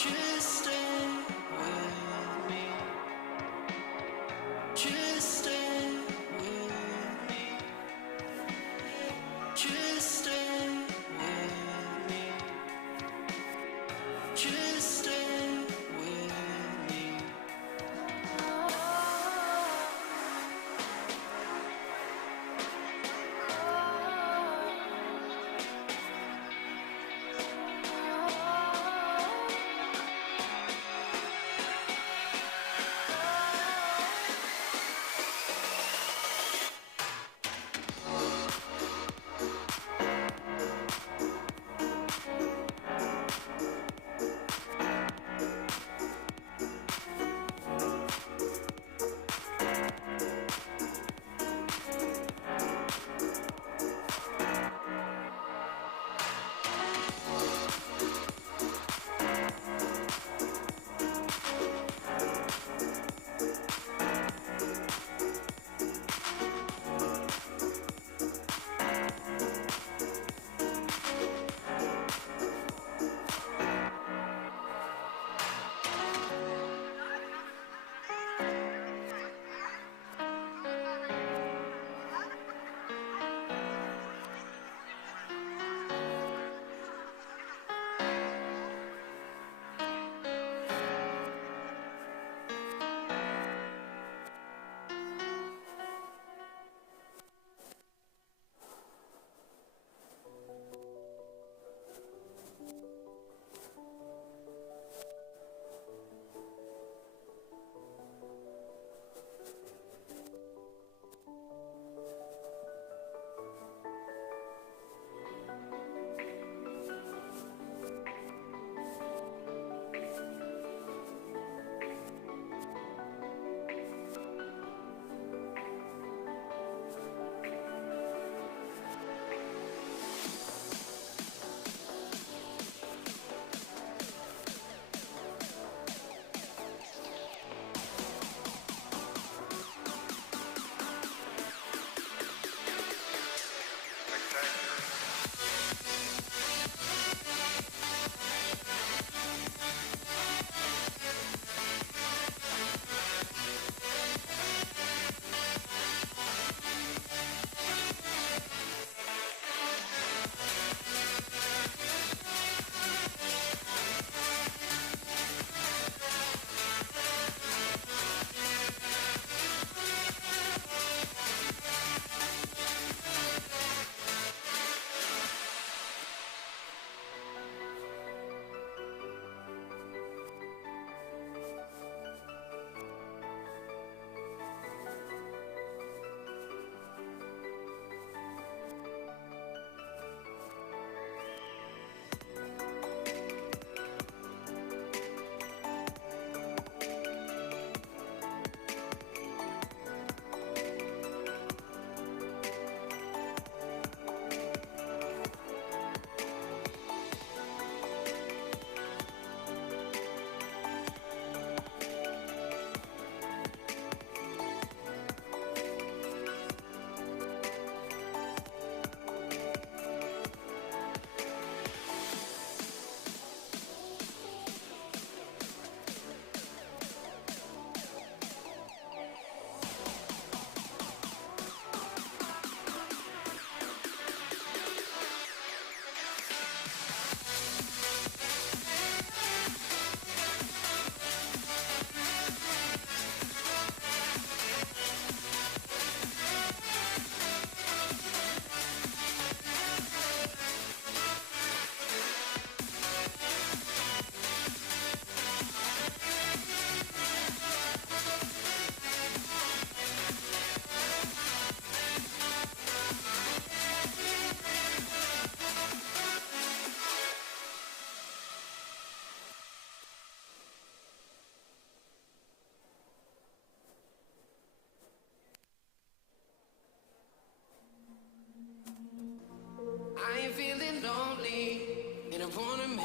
Just stay with me. Just stay with me. Just stay with me. Just stay with me.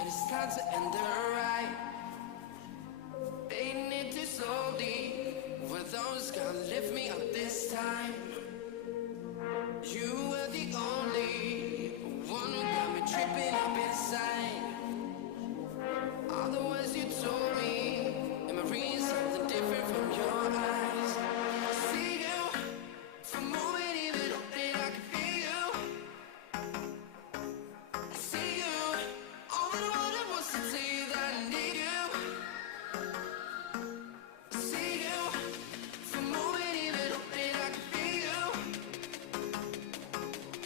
it's time to end the ride. Ain't it too slowly? Were those gonna lift me up this time? You were the only one who got me tripping up inside. All the words you told me, am I reading something different from your eyes? I see you from moving even up that I can feel you. I see you, all I wanted was to tell you that I need you. I see you from moving even up that I can feel you.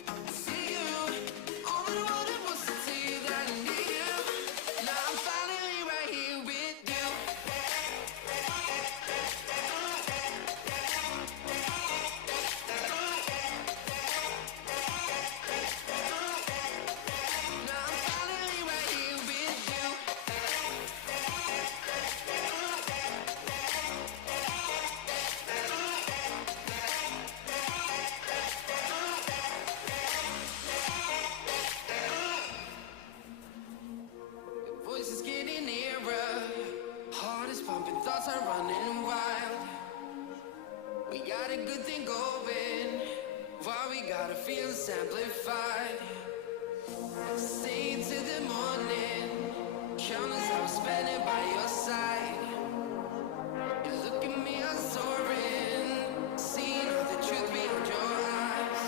I see you, all I wanted was to tell you that I need you. Now I'm finally right here with you. Now I'm finally right here with you. Your voice is getting nearer, heart is pumping, thoughts are running wild. We got a good thing going, why we gotta feel amplified. Stay till the morning, countless hours spending by your side. You look at me, I'm soaring, seeing all the truth behind your eyes.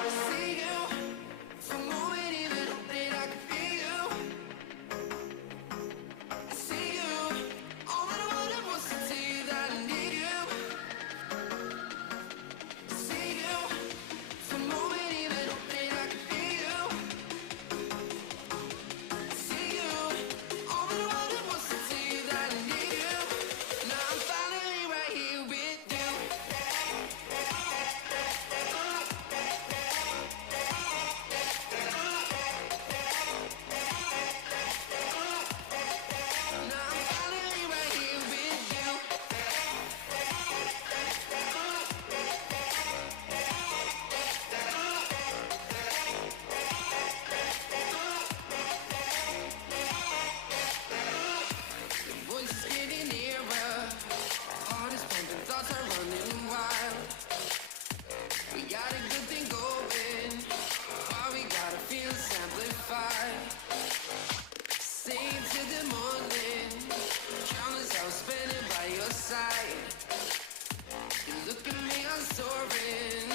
I see you from moving even up that I can feel you. I see you, all I wanted was to tell you that I need you. I see you from moving even up that I can feel you. I see you, all I wanted was to tell you that I need you. Now I'm finally right here with you. Now I'm finally right here with you. Your voice is getting nearer, heart is pumping, thoughts are running wild. We got a good thing going, why we gotta feel amplified. Stay till the morning, countless hours spending by your side. You look at me, I'm soaring,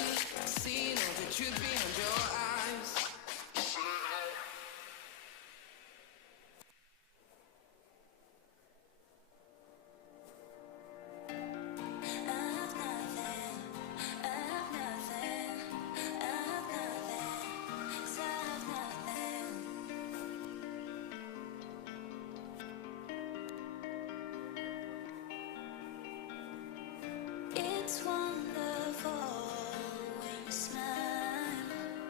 seeing all the truth behind your eyes. It's wonderful when you smile.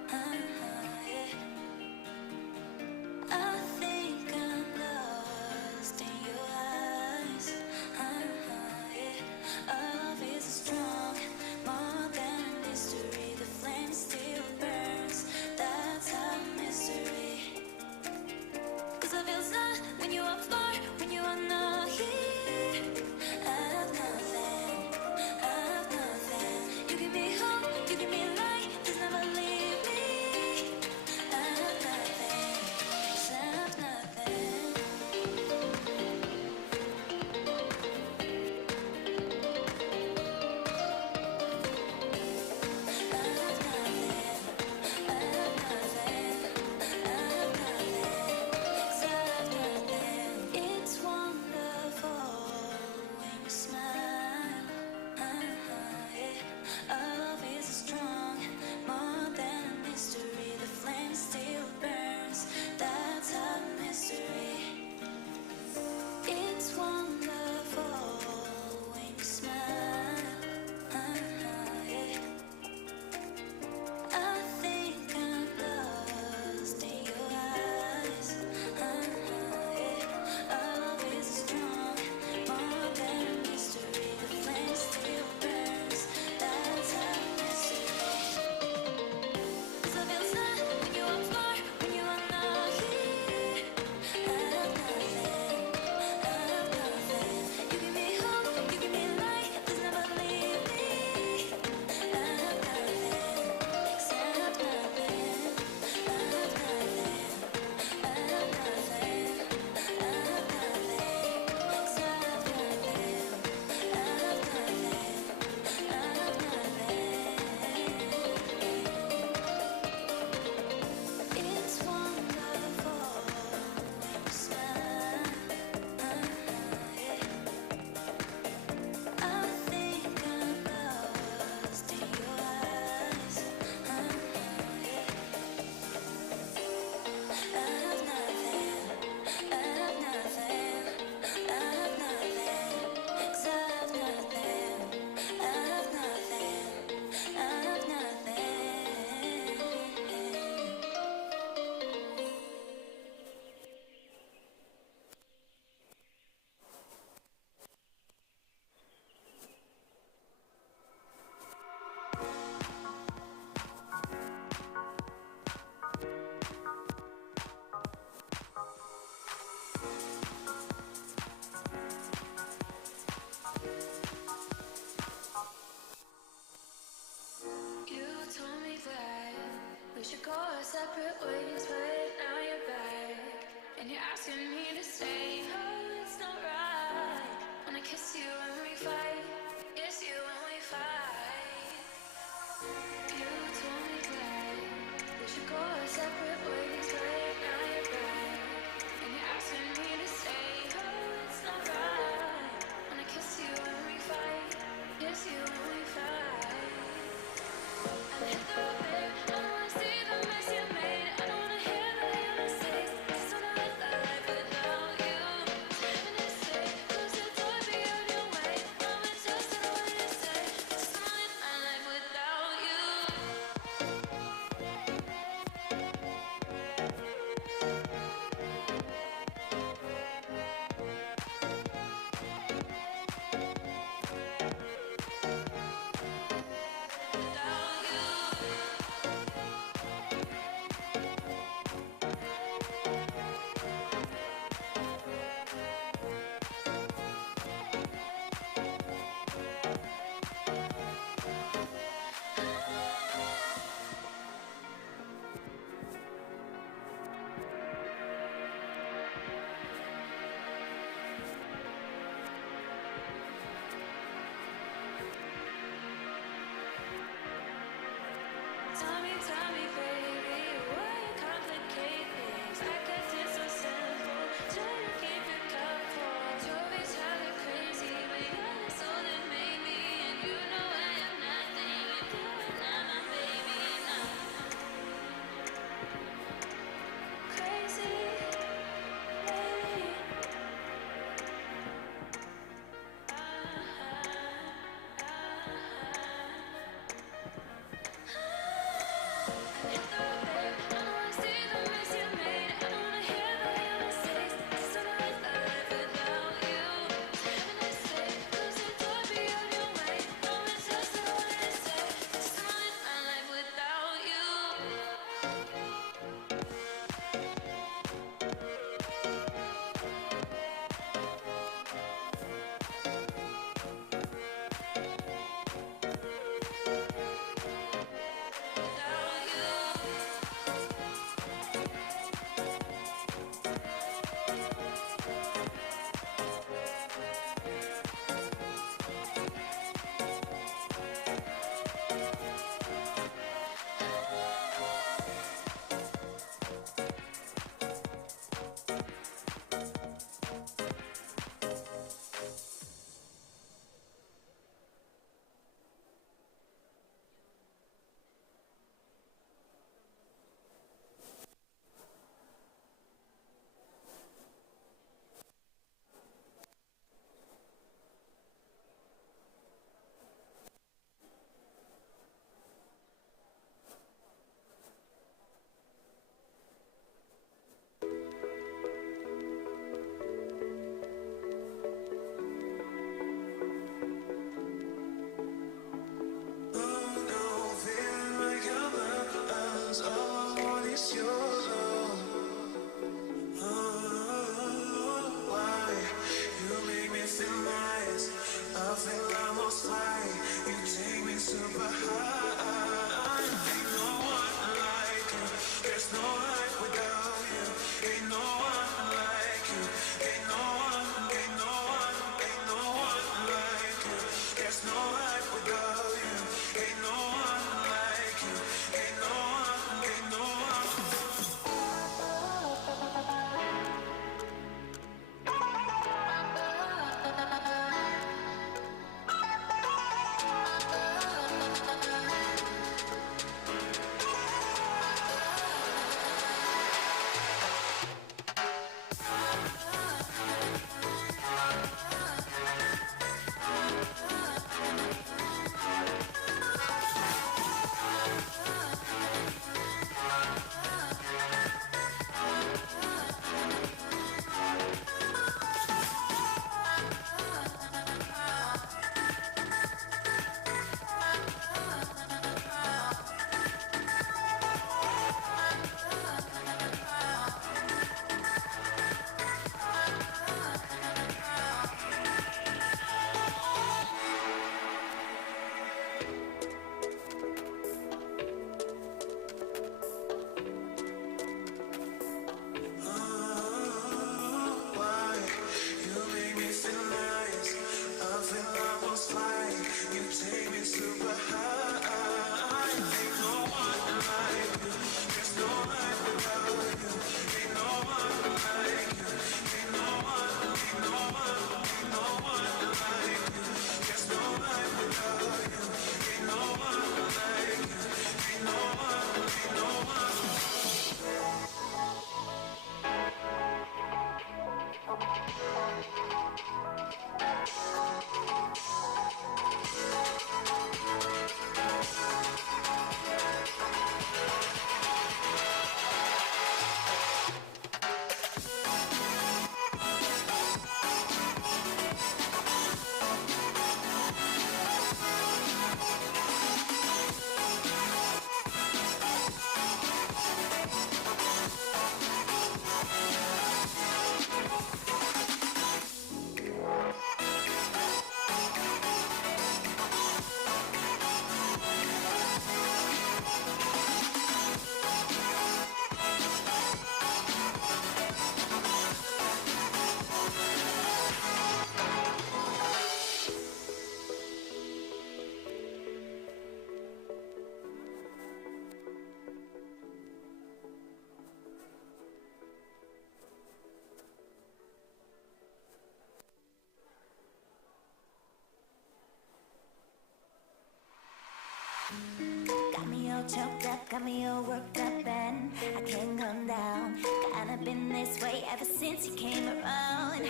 choked up, got me all worked up and I can't come down. Kinda been this way ever since you came around.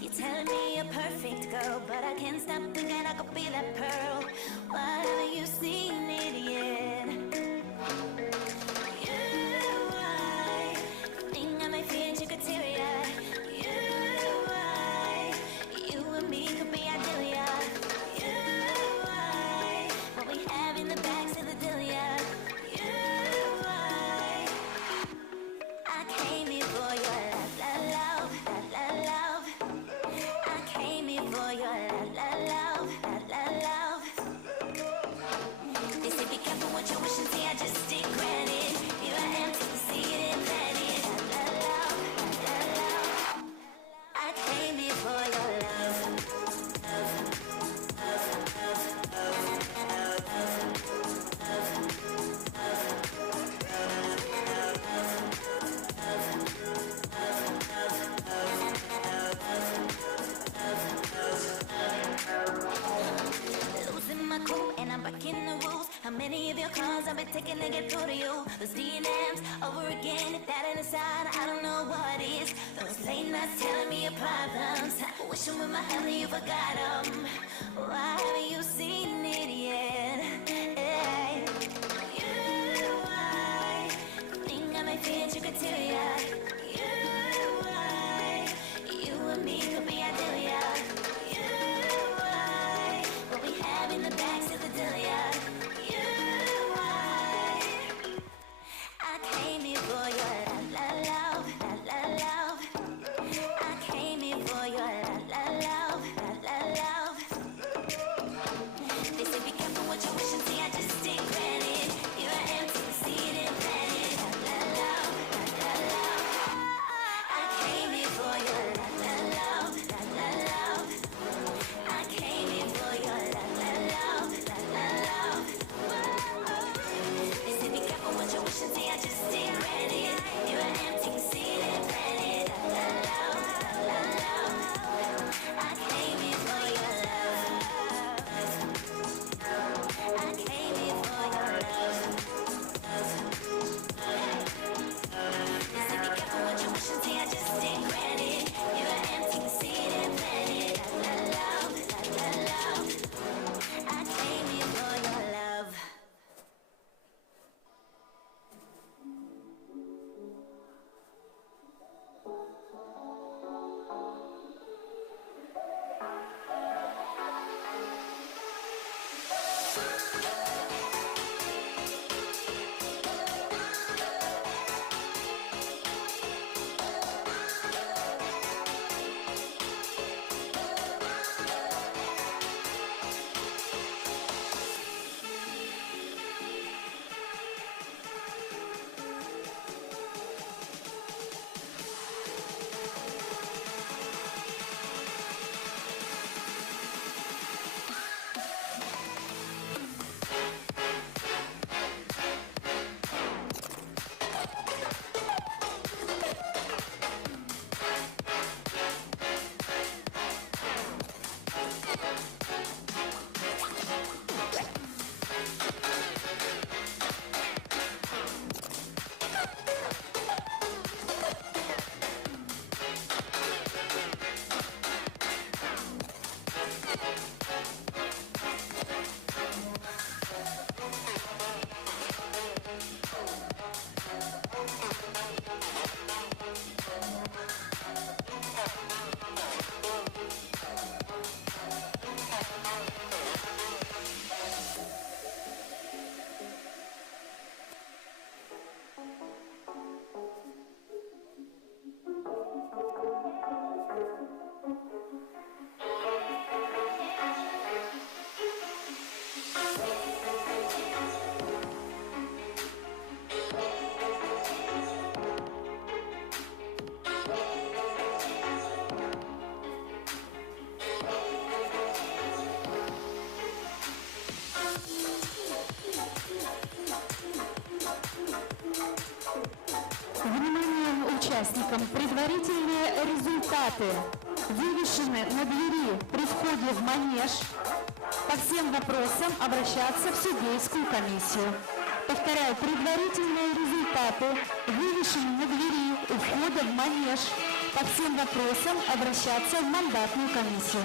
You're telling me you're perfect, girl, but I can't stop thinking I could be that pearl. Why haven't you seen it yet? I think I may fit your criteria. You and me could be ideal. What we have in the bags of the dealia. I came here for your love, love. I came here for your love, love. They say be careful what you wish and see, I just stick granted. Here I am to see it and plan it. Love. I came here for your love. Losing my cool and I'm breaking the rules. How many of your calls I've been taking to get through to you? Those DMs over again, if that ain't a sign, I don't know what is. Those late nights telling me your problems, wishing with my hand that you forgot them. Why haven't you seen it yet? Hey. I think I may fit your criteria. You and me could be ideal. What we have in the bags of the dealia. I came here for your love. I came here for your love. They say be careful what you wish and see, I just stick granted. Here I am to see it and plan it. Love. I came here for your love. I came here for your love. They say be careful what you wish and see, I just stick granted. Here I am to see it and plan it. Love. I came here for your love. I came here for your love. They say be careful what you wish and see, I just stick granted. Here I am to see it and plan it. Love. I came here for your love. участникам предварительные результаты вывешены на двери при входе в манеж. По всем вопросам обращаться в судейскую комиссию. Повторяю, предварительные результаты вывешены на двери у входа в манеж. По всем вопросам обращаться в мандатную комиссию.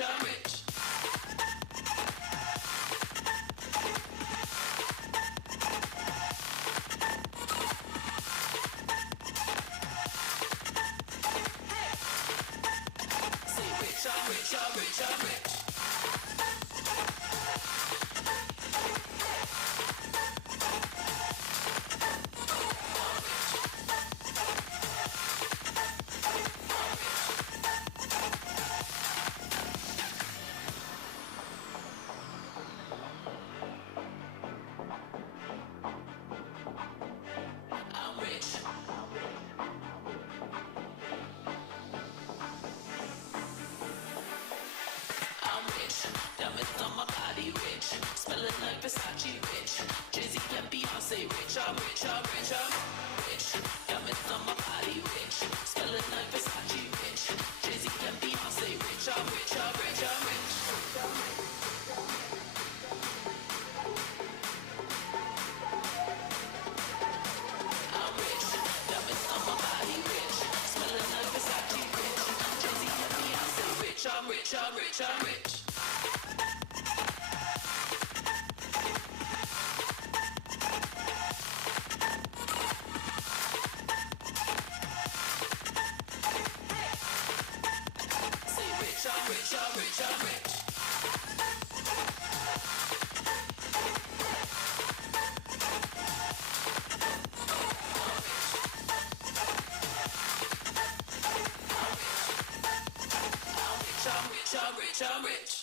rich, I'm rich. Say rich, I'm rich, I'm rich, I'm rich. I'm rich. I'm rich. Diamonds on my body rich. Smelling like Versace rich. Jay-Z and Beyonce rich. I'm rich, I'm rich, I'm rich. Diamonds on my body rich. Smelling like Versace rich. Jay-Z and Beyonce rich. I'm rich, I'm rich, I'm rich. I'm rich. Diamonds on my body rich. Smelling like Versace rich. Jay-Z and Beyonce rich. I'm rich, I'm rich, I'm rich. Say rich, I'm rich, I'm rich, I'm rich. I'm rich, I'm rich, I'm rich, I'm rich.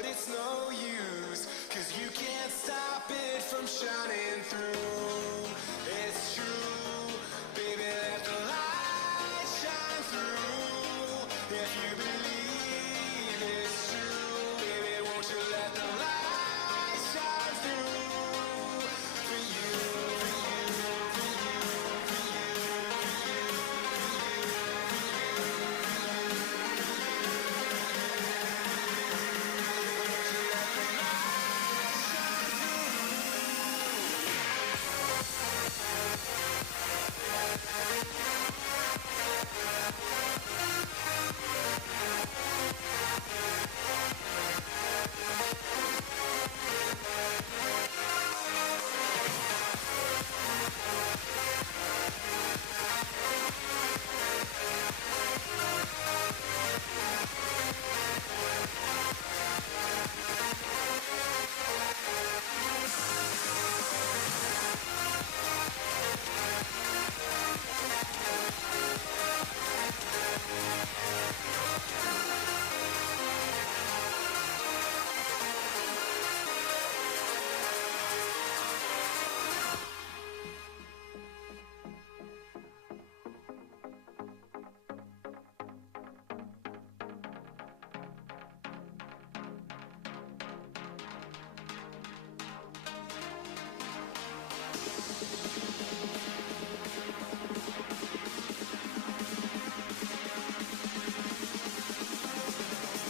but it's no use, 'cause you can't stop it from shining through. It's true, baby, let the light shine through. If you believe it's true, baby, won't you let the light shine through for you, for you, for you, for you,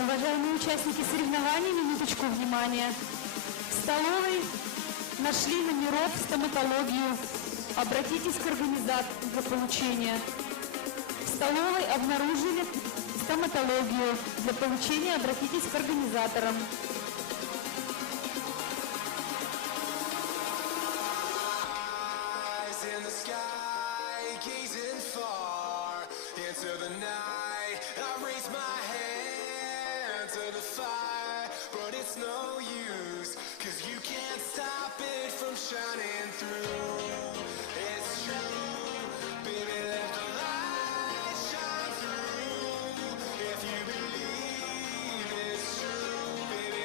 Уважаемые участники соревнований, минуточку внимания. В столовой нашли номеров стоматологию. Обратитесь к организатору для получения. В столовой обнаружили стоматологию. Для получения обратитесь к организаторам. eyes in the sky, gazing far into the night. I raise my hand to the fire, but it's no use, 'cause you can't stop it from shining through. It's true, baby, let the light shine through. If you believe it's true, baby,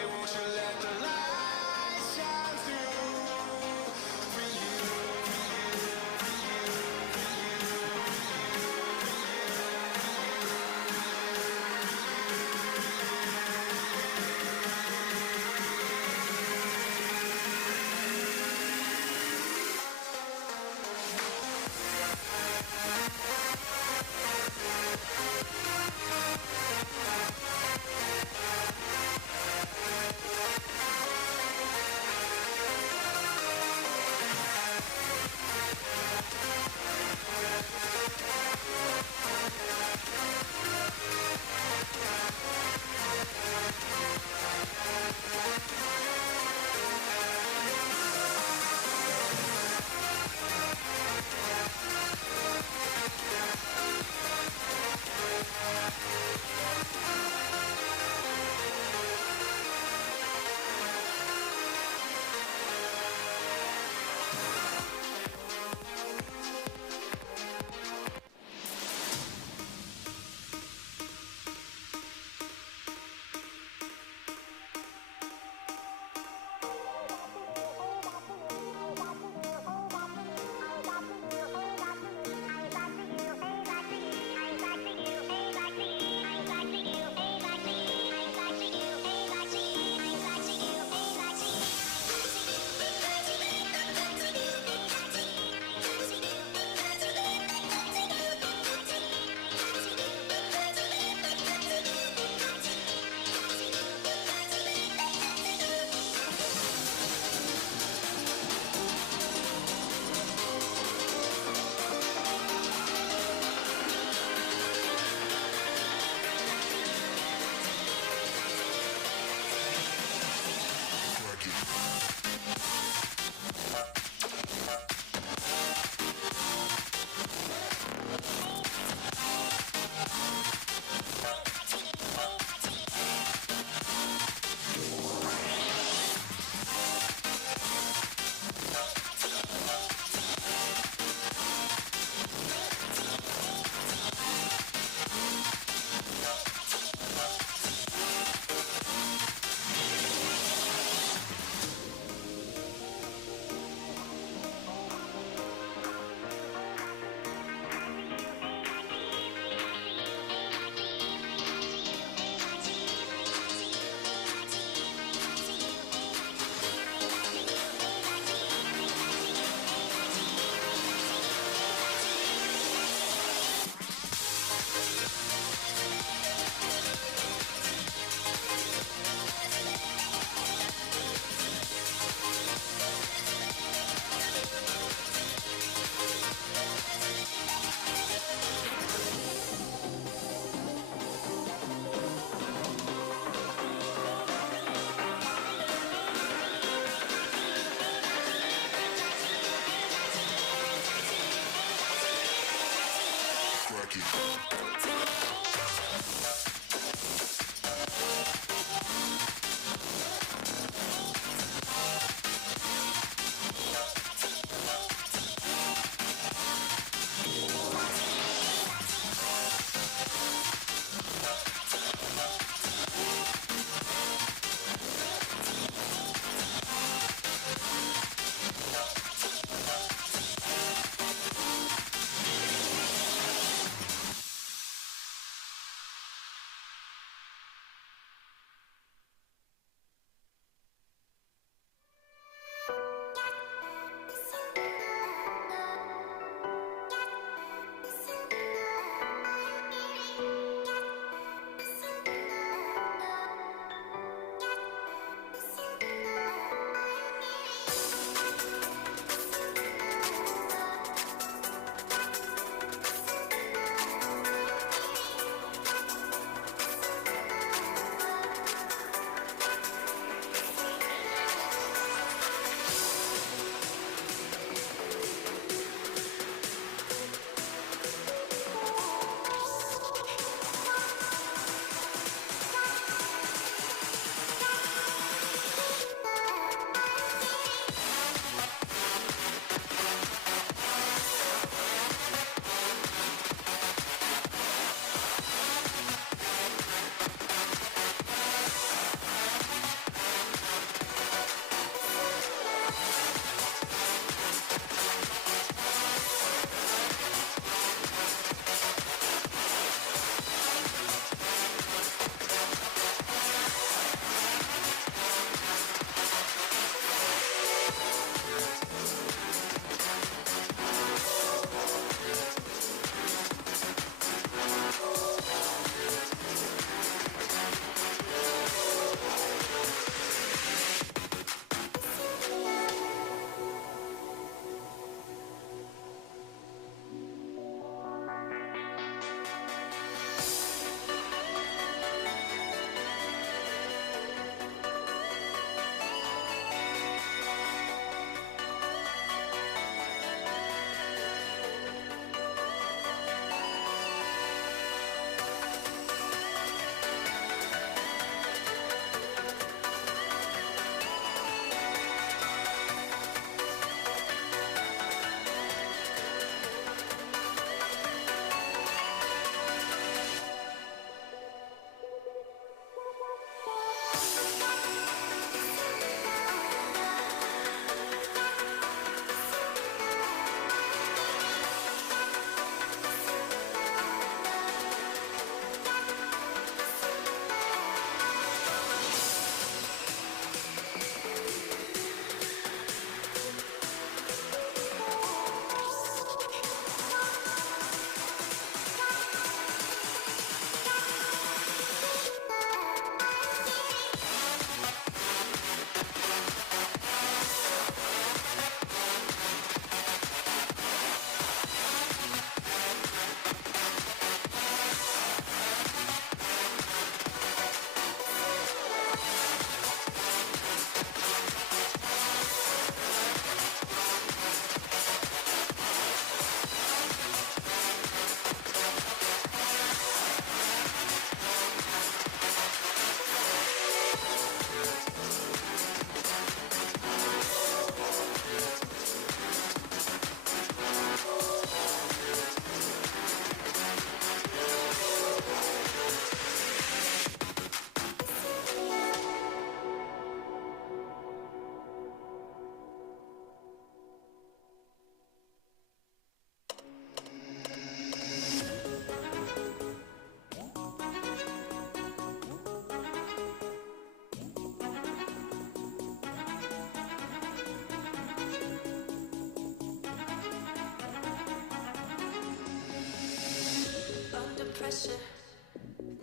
pressure,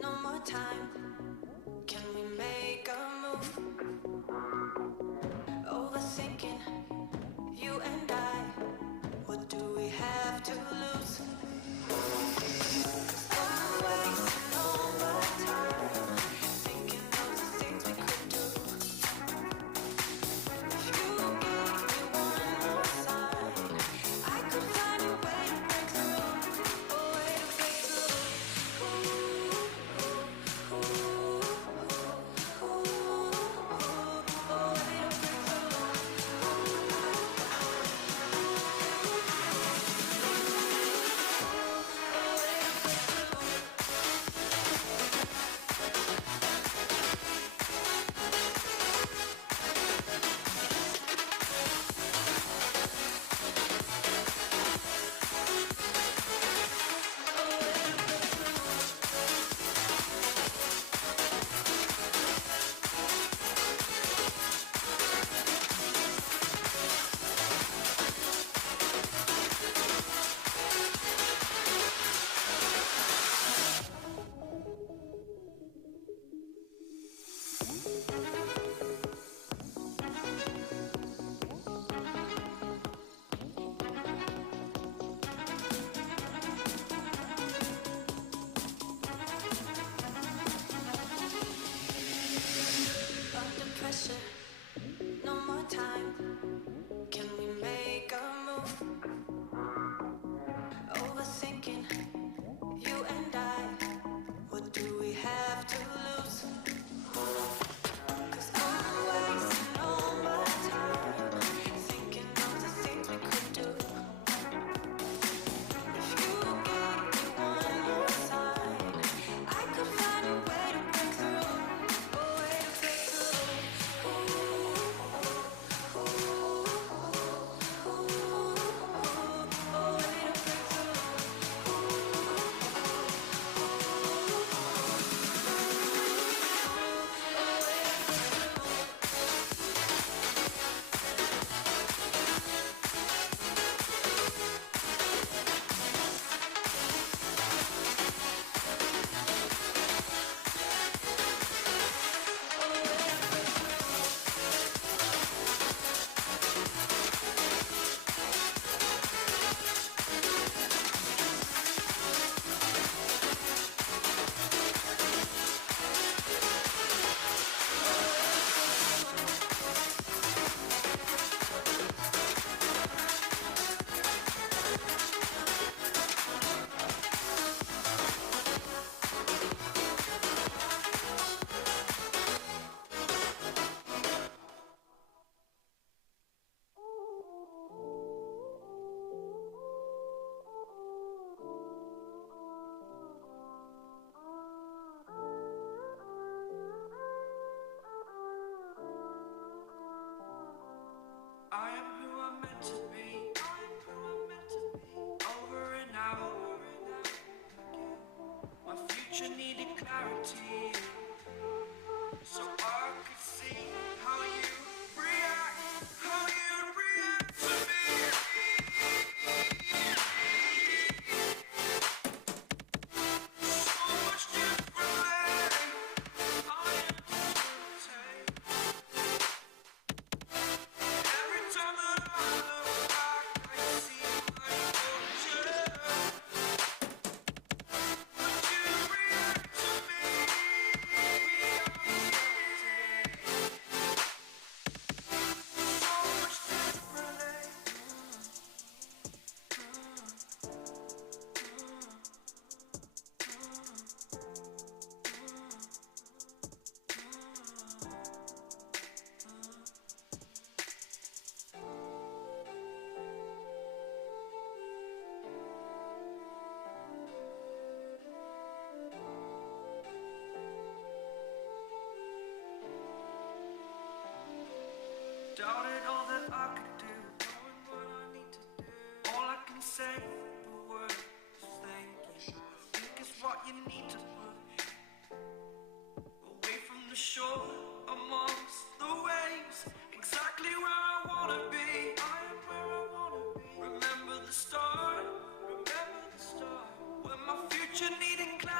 no more time. Can we make a move? Overthinking, you and I. What do we have to lose? 'Cause I'm wasting all my time thinking of the things we could do. If you gave me one more sign, I could find a way to break through. A way to break through. Ooh, ooh, ooh, ooh, ooh. A way to break under pressure, no more time. Can we make a move? Overthinking, you and I. What do we have to lose? 'Cause I'm wasting all my time thinking of the things we could do. If you gave me one more sign, I could find a way to break through. A way to break through. Ooh, ooh, ooh, ooh. A way to break through. I am who I'm meant to be. Over and out. My future needed clarity, so I could see how you react, to me. So much differently. I am take. Every time that I look back, I see my future. But you react to me. So much differently. Doubted all that I could do, knowing what I need to do. All I can say, the word is thank you. Think is what you need to push away from the shore, amongst the waves. Exactly where I wanna be. I am where I wanna be. Remember the start, when my future needing clarity.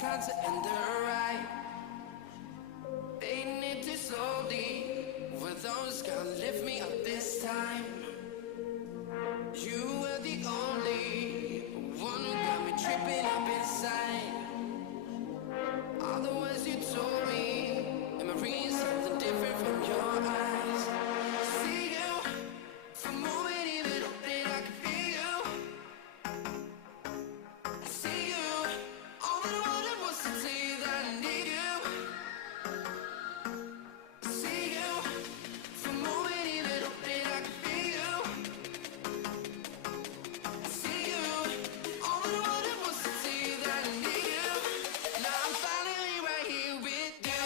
time to end her right. Fading into slowly. Were those gonna lift me up this time? You were the only one who got me tripping up inside. All the words you told me, am I reading something different from your eyes? See you, for a moment even hope that I can feel you. I see you, all that I wanted was to tell you that I need you. I see you, for a moment even hope that I can feel you. I see you, all that I wanted was to tell you that I need you. Now I'm finally right here with you.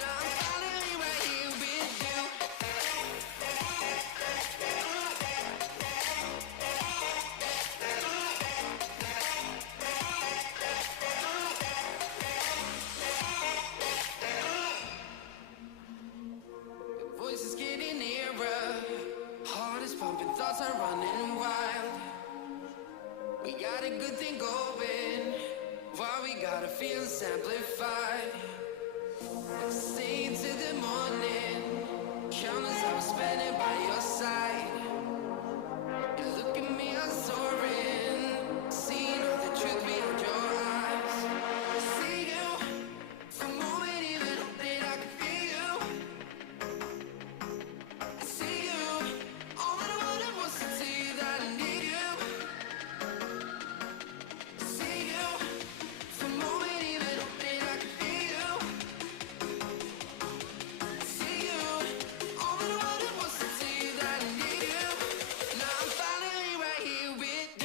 Now I'm finally right here with you. Your voice is getting nearer. Heart is pumping, thoughts are running wild. We got a good thing going. Why we gotta feel amplified? Stay till the morning. Countless hours spending by your side. You look at me, I'm soaring. Seeing all the truth behind your eyes. I see you. For a moment, even hope that I can feel you. I see you. All that I wanted was to tell you that I need you. I see you. For a moment, even hope that I can feel you. I see you. All that I wanted was to tell you that I need you. Now I'm finally right here with you.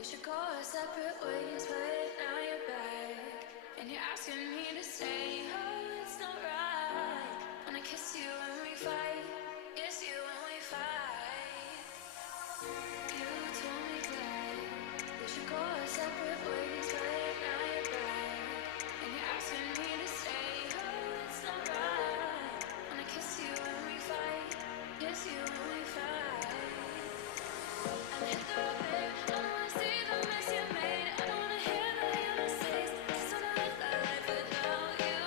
We should go our separate ways, but now you're back. And you're asking me to stay. Oh, it's not right. Wanna kiss you when we fight. Kiss you when we fight. You told me that we should go our separate ways, but now you're back. And you're asking me to stay. Oh, it's not right. Wanna kiss you when we fight. Kiss you when we fight. And hit the road, babe. I don't wanna see the mess you made. I don't wanna hear the mistakes. Just wanna live life without you.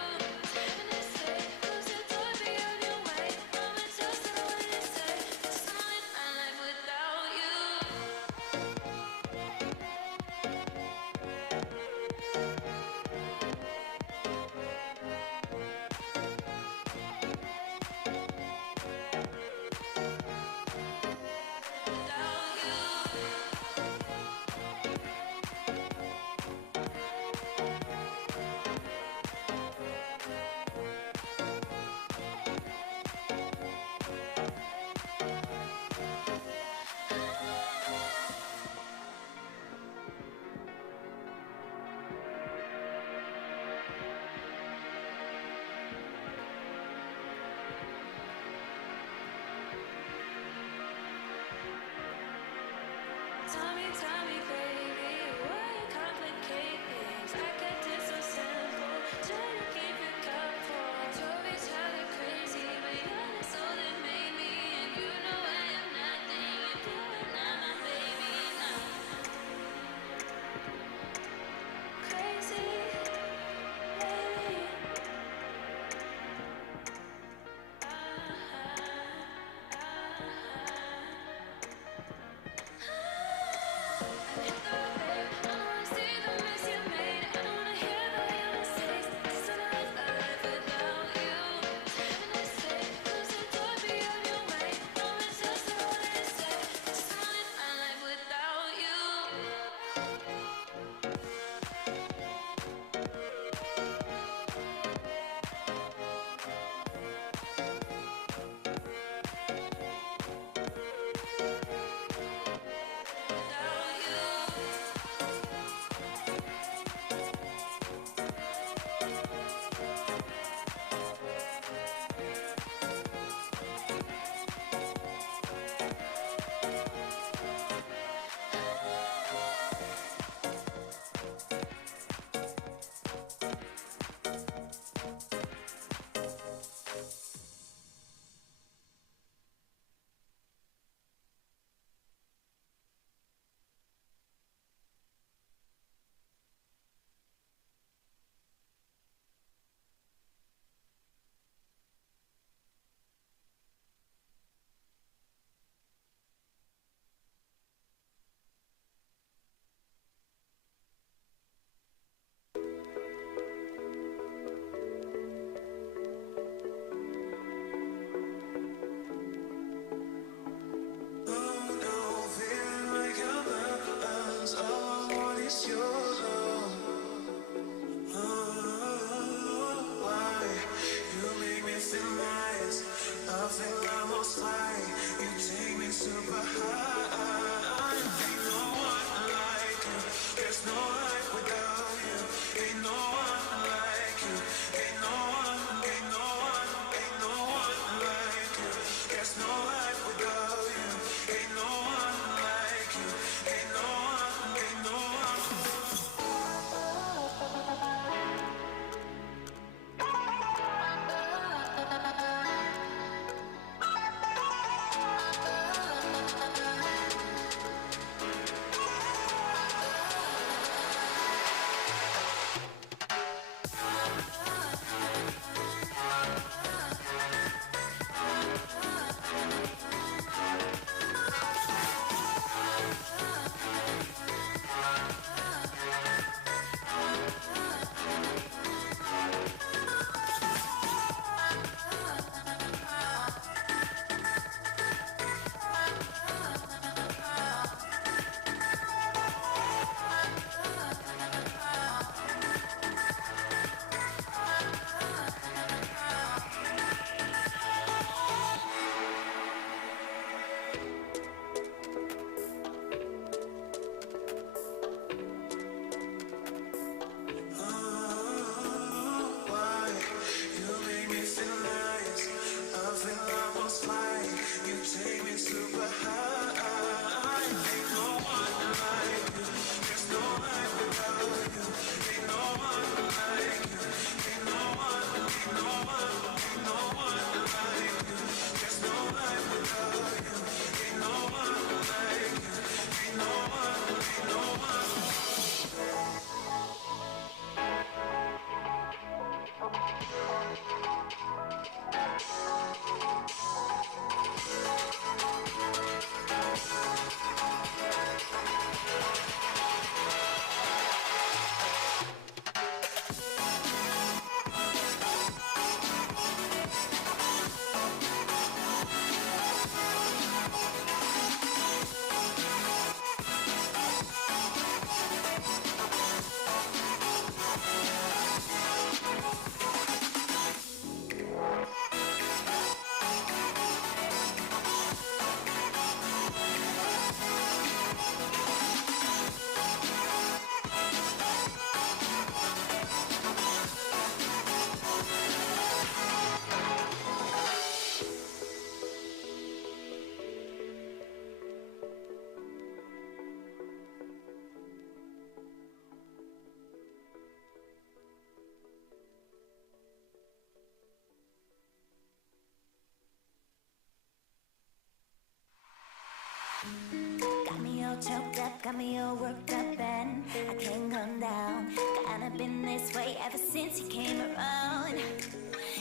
choked up, got me all worked up, and I can't come down. Kinda been this way ever since you came around.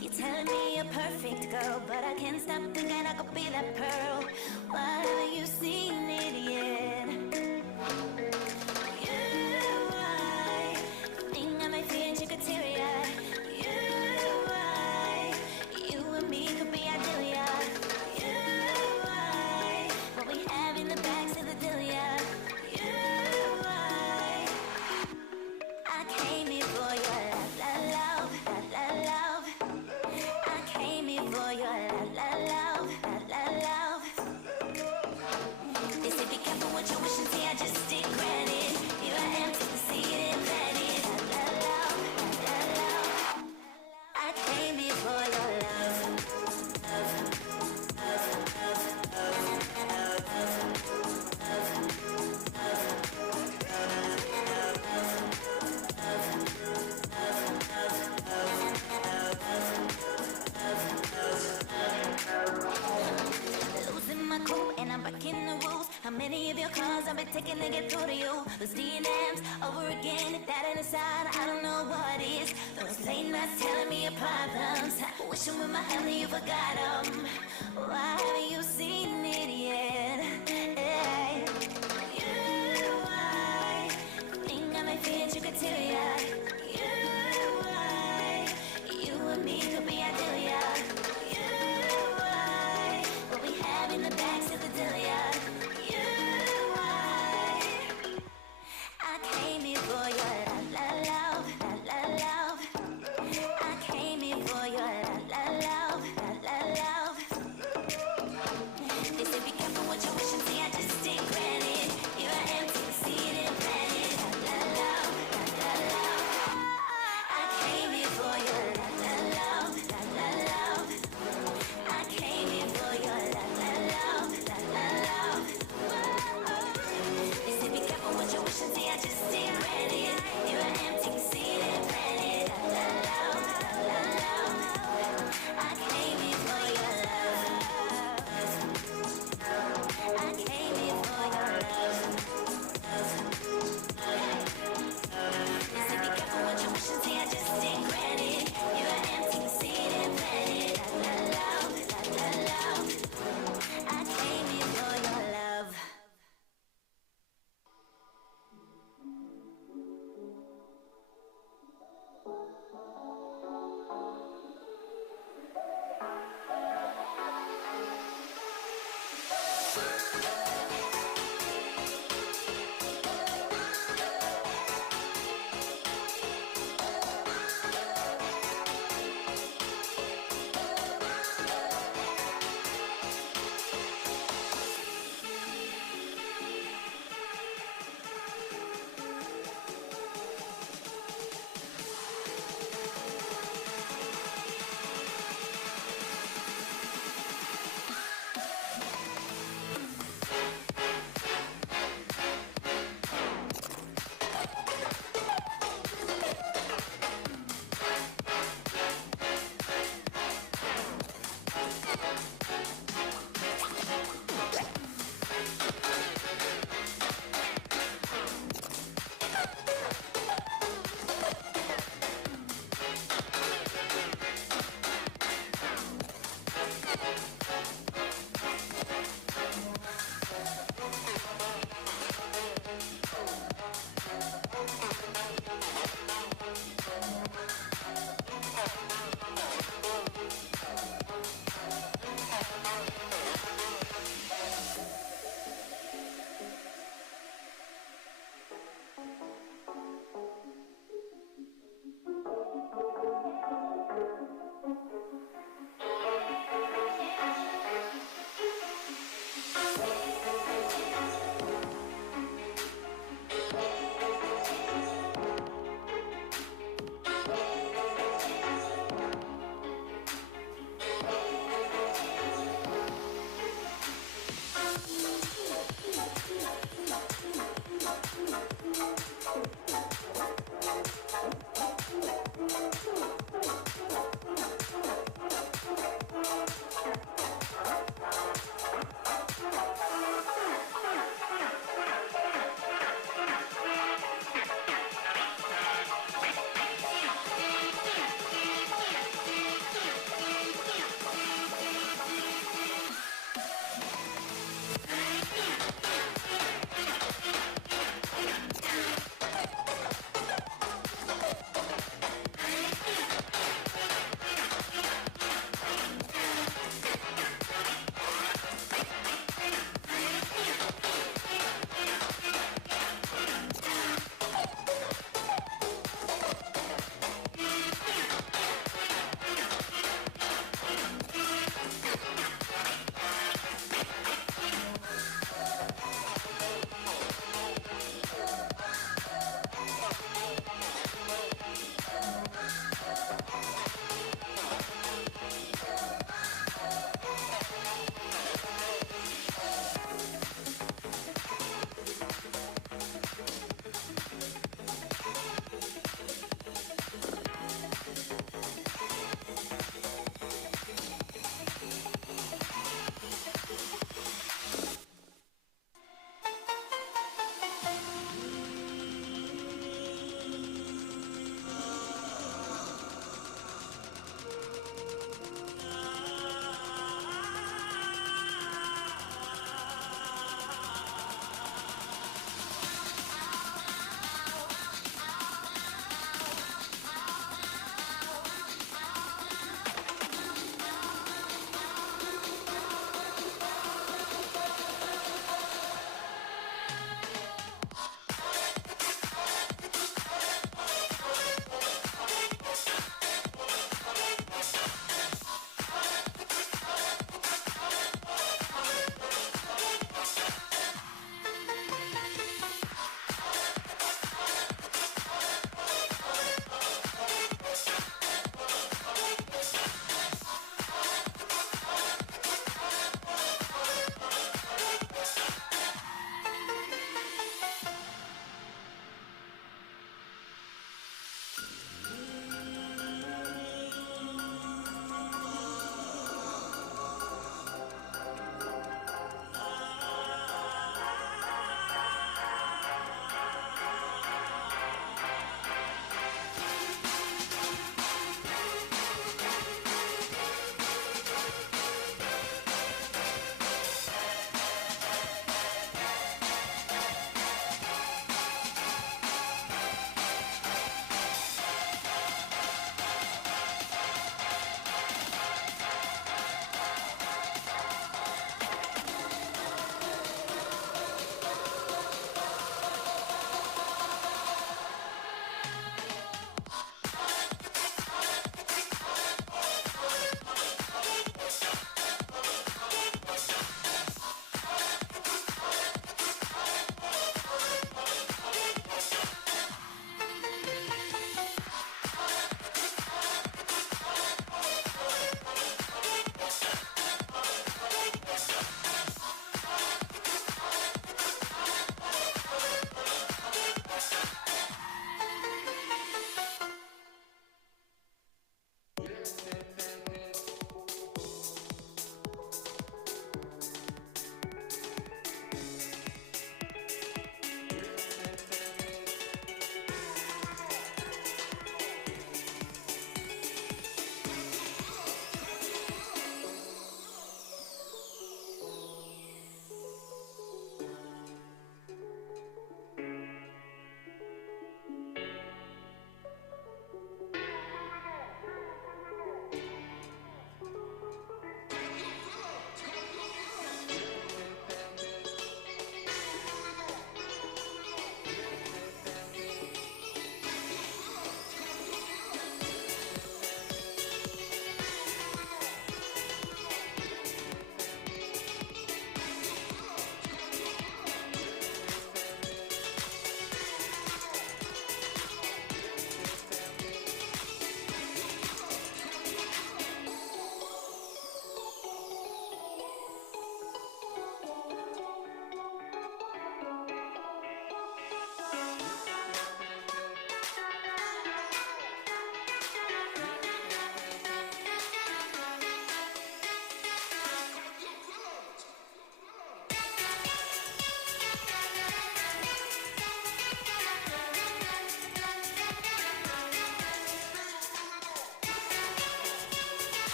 You're telling me you're perfect, girl, but I can't stop thinking I could be that pearl. Why haven't you seen it yet? I think I might feel you could teary-eyed. You and me could be ideal. What we have in the bags of the deal, yeah. I came here for your love, love. I came here for your love, love. They say be careful what you wish and see, I just stick granted. Here I am, take the seed and plant it. Love. I came here for your love. Losing my cool and I'm breaking the rules. How many of your calls I've been taking to get through to you? Those DMs over again, if that ain't a sign, I don't know what is. Those late nights telling me your problems, wishing with my hand that you forgot them. Why haven't you seen it yet? Hey. I think I might feel you could teary-eyed. You and me could be ideal. What we have in the bags of the deal, yeah. I came here for your love. I came here for your love. They say be careful what you wish and see.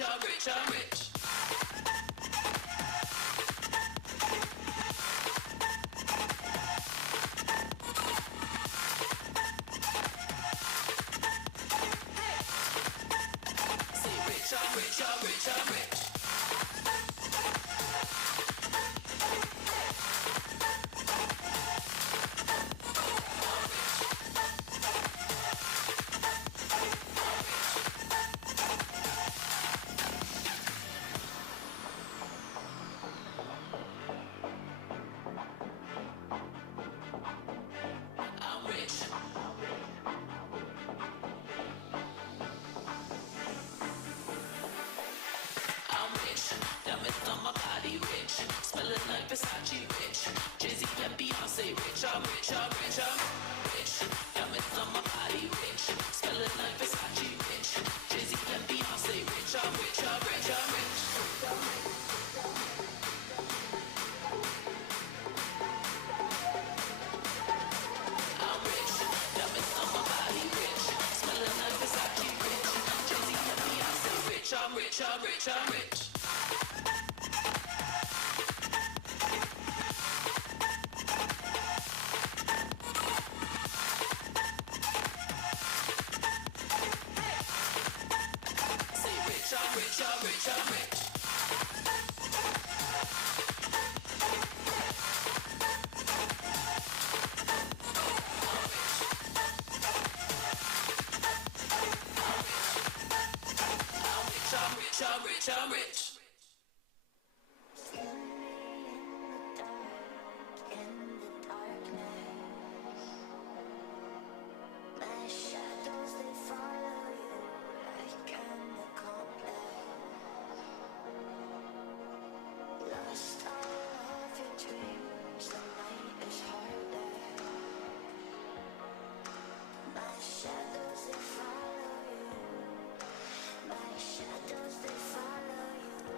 rich, I'm rich, I'm rich. Say rich, I'm rich, I'm rich, I'm rich. I'm rich. I'm rich. Diamonds on my body rich. Smelling like Versace rich. Jay-Z and Beyonce rich. I'm rich, I'm rich, I'm rich. Diamonds on my body rich. Smelling like Versace rich. Jay-Z and Beyonce rich. I'm rich, I'm rich, I'm rich. I'm rich. Diamonds on my body rich. Smelling like Versace rich. Jay-Z and Beyonce rich. I'm rich, I'm rich, I'm rich. Say rich, I'm rich, I'm rich, I'm rich. I'm rich, I'm rich, I'm rich. My shadows, they follow you like an accomplice. Lost all of your dreams, the night is harder. My shadows, they follow you. My shadows, they follow you.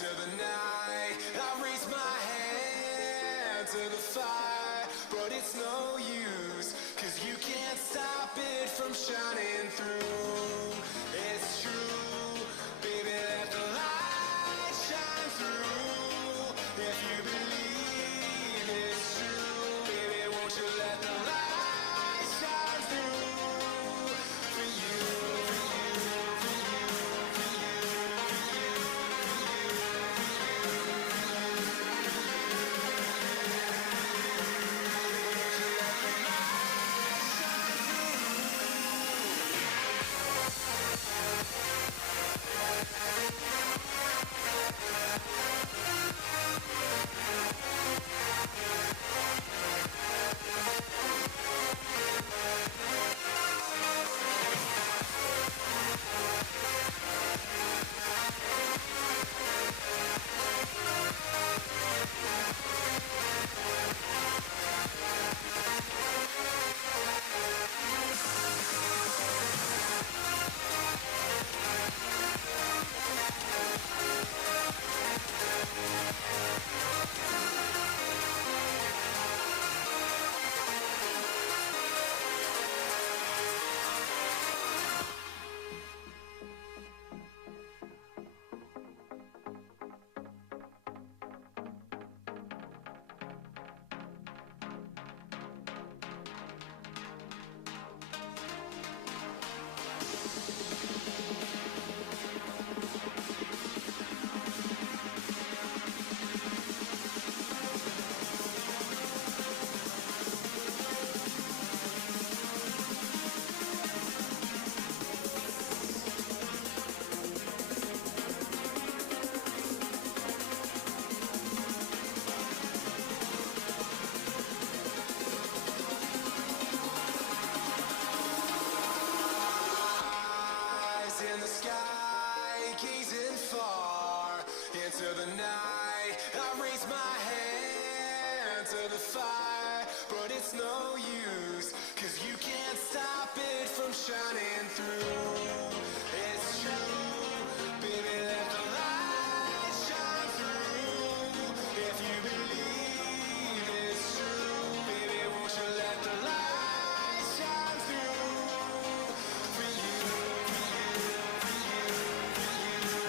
into the night. I raise my hand to the fire, but it's no use, 'cause you can't stop it from shining through. It's true, baby, let the light shine through. If you believe it's true, baby, won't you let the light shine through for you, for you, for you, for you, eyes in the sky, gazing far into the night. I raise my hand to the fire, but it's no use, 'cause you can't stop it from shining through. It's true, baby, let the light shine through. If you believe it's true, baby, won't you let the light shine through for you, for you, for you, for you.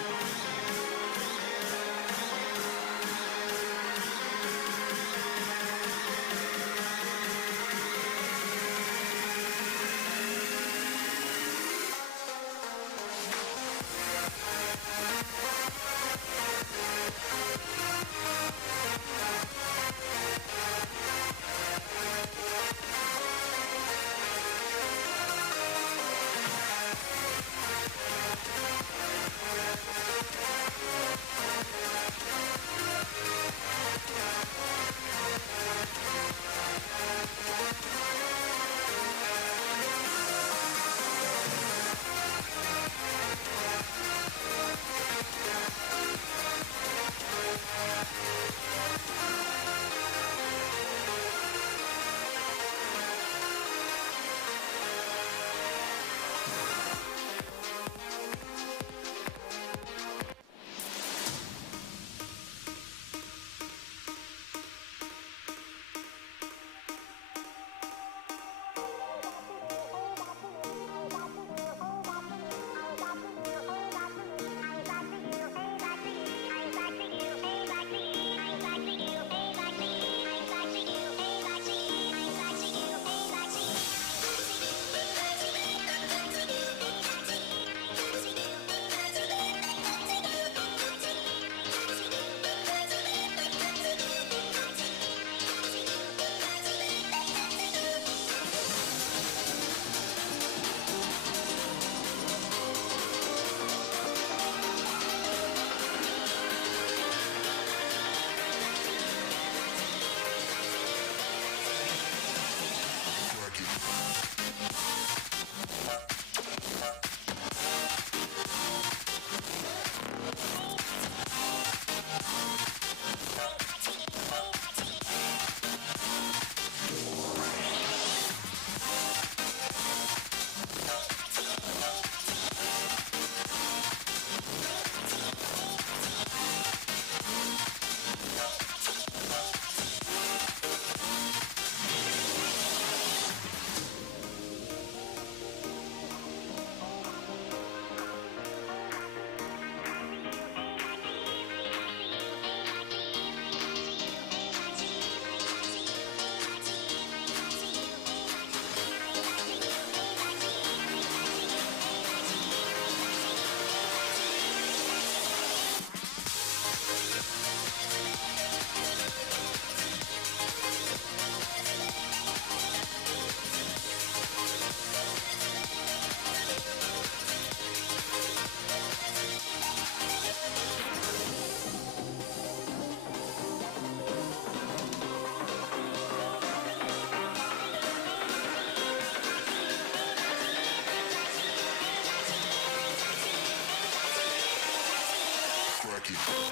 like it.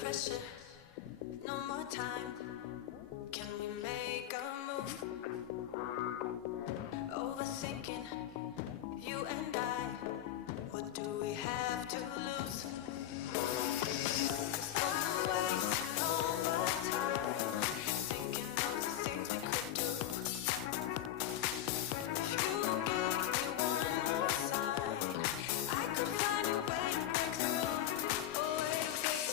pressure, no more time. Can we make a move? Overthinking, you and I. What do we have to lose? 'Cause I'm wasting all my time thinking of the things we could do. If you gave me one more sign, I could find a way to break through. A way to break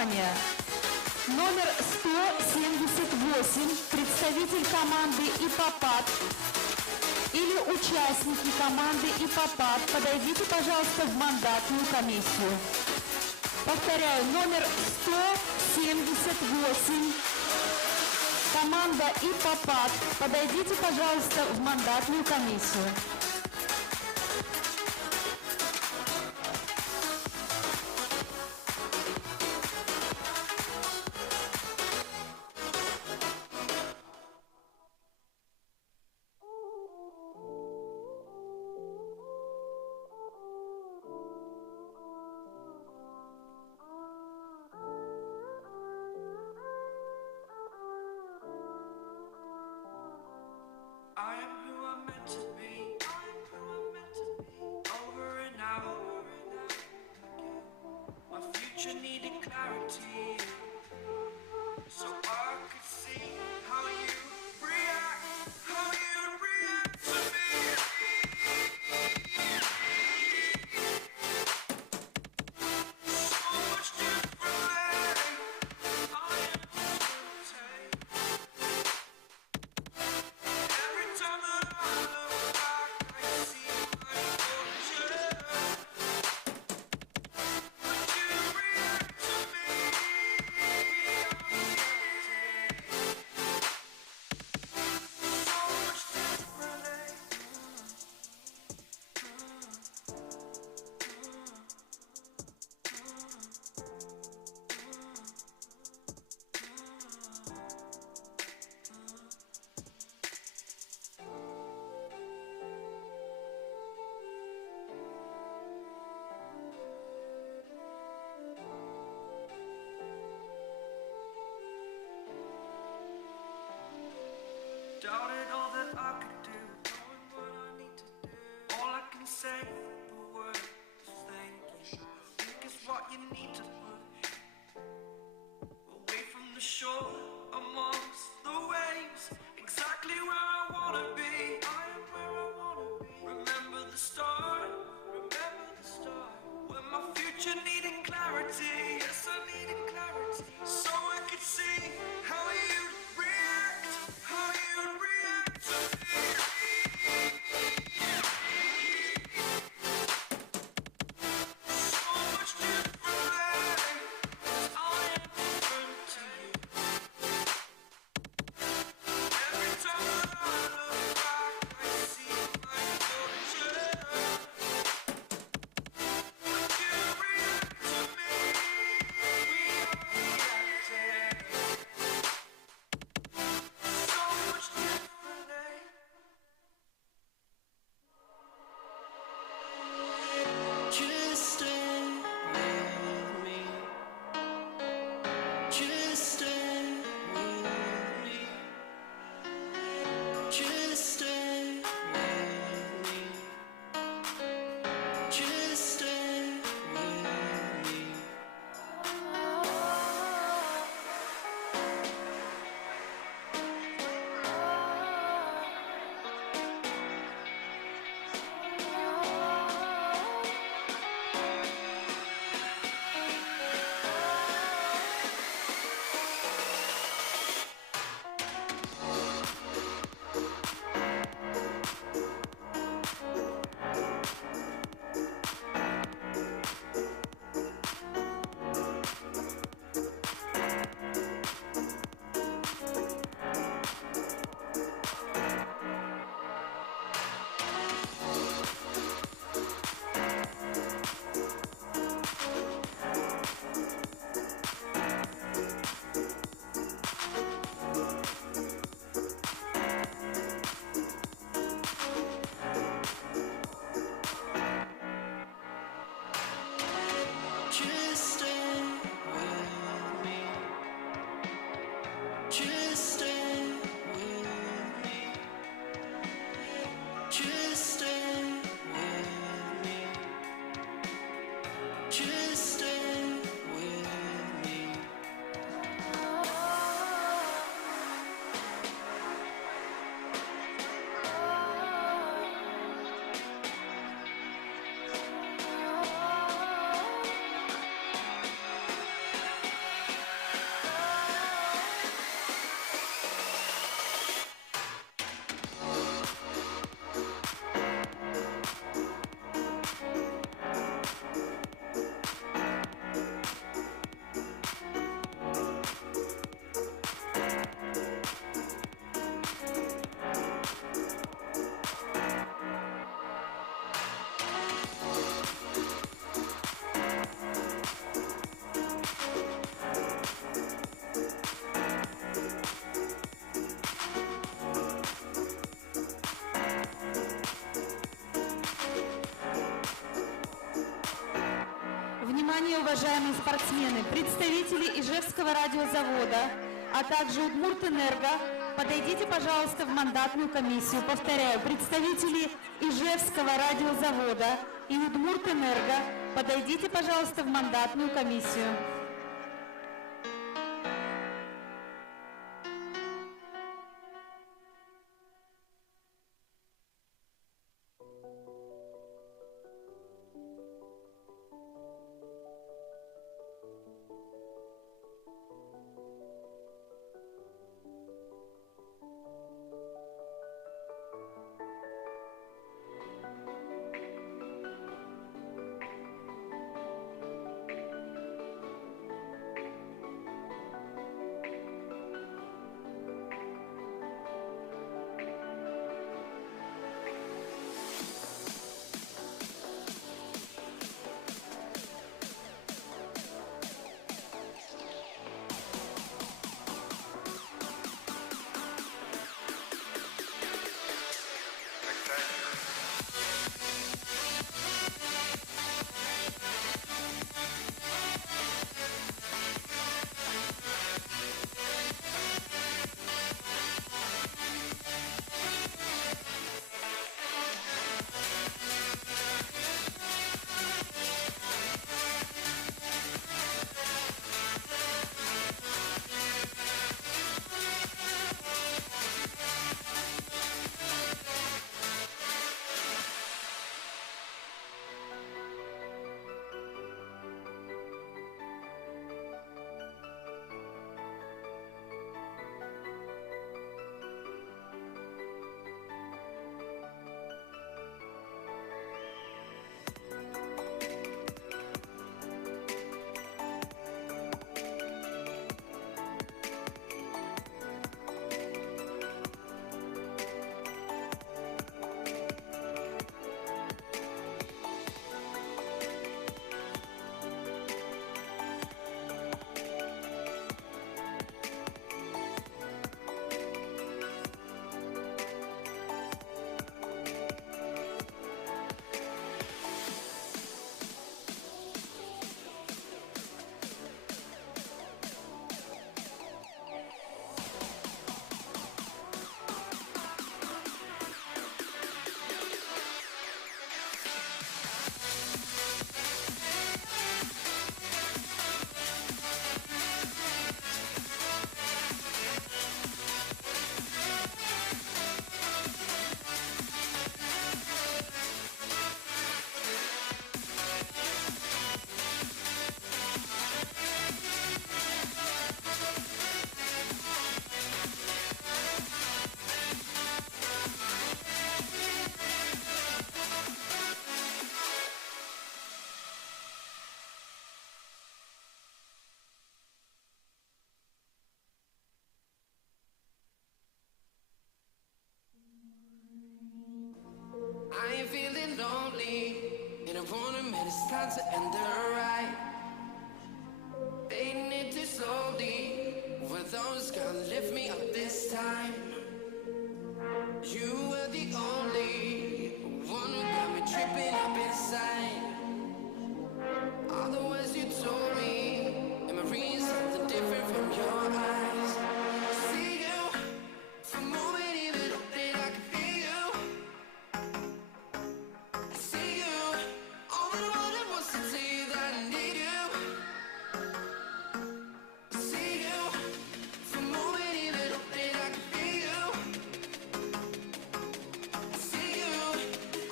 внимание! Номер 178, представитель команды ИПОПАД или участники команды ИПОПАД, подойдите, пожалуйста, в мандатную комиссию. Повторяю, номер 178, команда ИПОПАД, подойдите, пожалуйста, в мандатную комиссию. I am who I'm meant to be. Over and out. My future needed clarity, so I could see how you react, to me. So much differently. I am take. Every time that I look back, I see my fortune. But you react to me. So much differently. Doubted all that I could do, knowing what I need to do. All I can say, the word is thank you. Think is what you need to put away from the shore, amongst the waves. Exactly where I wanna be. I am where I wanna be. Remember the start, when my future needed clarity. Yes, I needed clarity, so I could see how you'd react, to me. So much differently. I am different to you. Every time that I look back, I see my fortune. But you react to me. We are reacting. So much differently. Just stay with me. Just stay with me. Just stay with me. Just stay with me. Just stay with me. Just stay with me. Just stay with me. Just stay with me. Внимание, уважаемые спортсмены, представители Ижевского радиозавода, а также Удмуртэнерго, подойдите, пожалуйста, в мандатную комиссию. Повторяю, представители Ижевского радиозавода и Удмуртэнерго, подойдите, пожалуйста, в мандатную комиссию. I ain't feeling lonely, and I wanna admit it's time to end the ride. Fading it too slowly, were those gonna lift me up this time? You were the only one who got me tripping up inside. All the words you told me, am I reading something different from your eyes? See you, for a moment even that I can feel you. See you, all that I wanted was to tell you that I need you. See you, for a moment even that I can feel you. See you,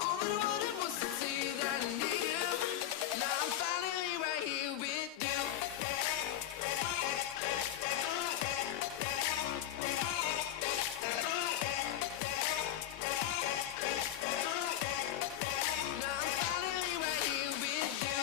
all that I wanted was to tell you that I need you. Now I'm finally right here with you. Now I'm finally right here with you.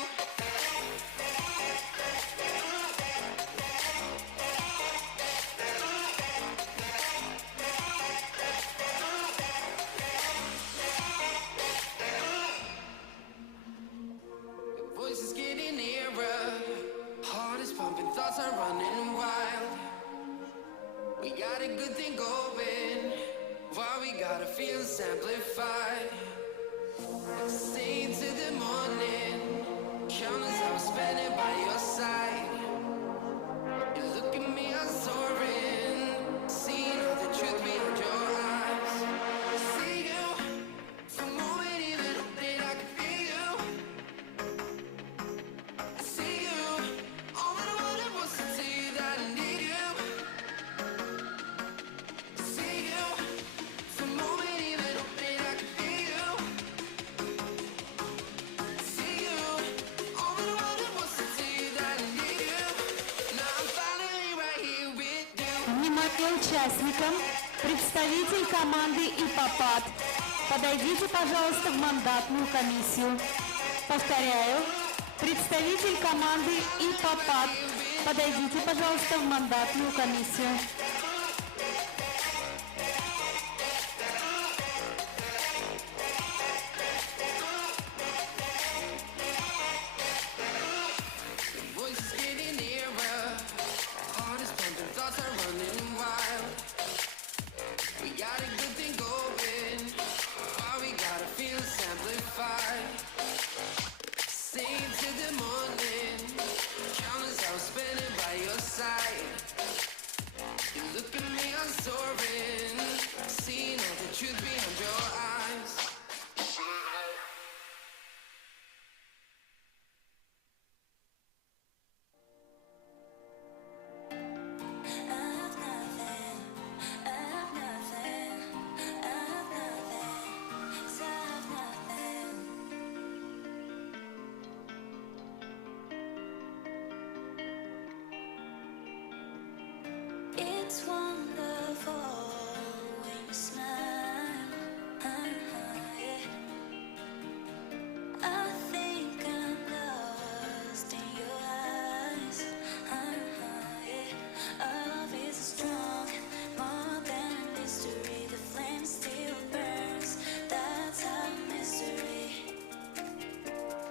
Your voice is getting nearer, heart is pumping, thoughts are running wild. We got a good thing going, why we gotta feel amplified. Stay till the morning, count as I was spending by внимание участникам, представитель команды ИПОПАД, подойдите, пожалуйста, в мандатную комиссию. Повторяю, представитель команды ИПОПАД, подойдите, пожалуйста, в мандатную комиссию. Voices getting nearer, heart is pumping, thoughts are running wild. We got a good thing going, all we gotta feel is amplified. Sing to the morning, countless hours spending by your side. You look at me, I'm soaring, seeing all the truth behind your eyes. It's wonderful when you smile. Yeah. I think I'm lost in your eyes. Yeah. Our love is strong, more than a mystery. The flame still burns. That's our mystery.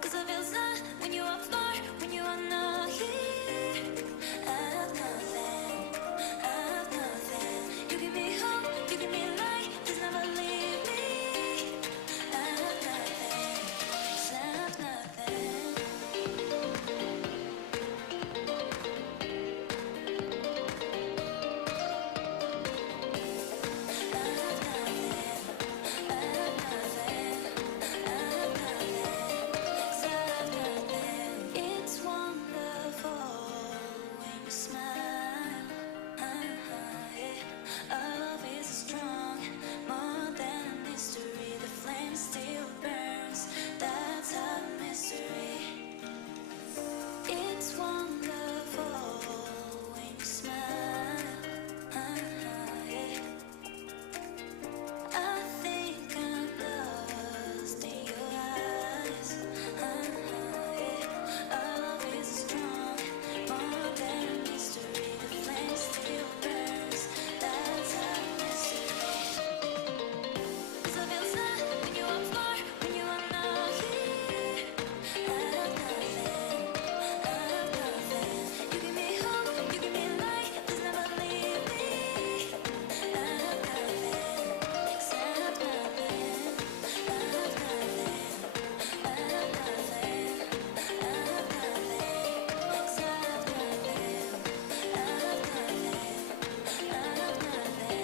'Cause I feel sad when you are far, when you are not here. I have nothing. You give me hope, you give me light, just never leave me. I have nothing, 'cause I have nothing. It's wonderful when you smile. Our love is strong, more than a mystery. The flame still burns. That's our mystery. It's wonderful when you smile. I think I'm lost in your eyes. Our love is strong, more than a mystery. The flame still burns. That's our mystery. 'Cause I feel sad when you are far, when you are not here. I have nothing. You give me hope, you give me light, just never leave me. I have nothing, 'cause I have nothing. I have nothing. I have nothing. I have nothing, 'cause I have nothing. I have nothing. I have nothing.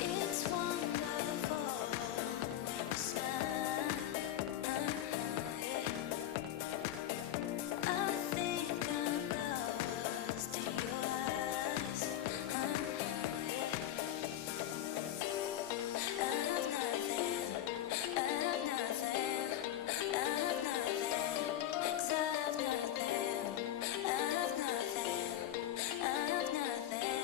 It's wonderful when you smile. I think I'm lost in your eyes. I have nothing. I have nothing. I have nothing. 'Cause I have nothing. I have nothing. I have nothing.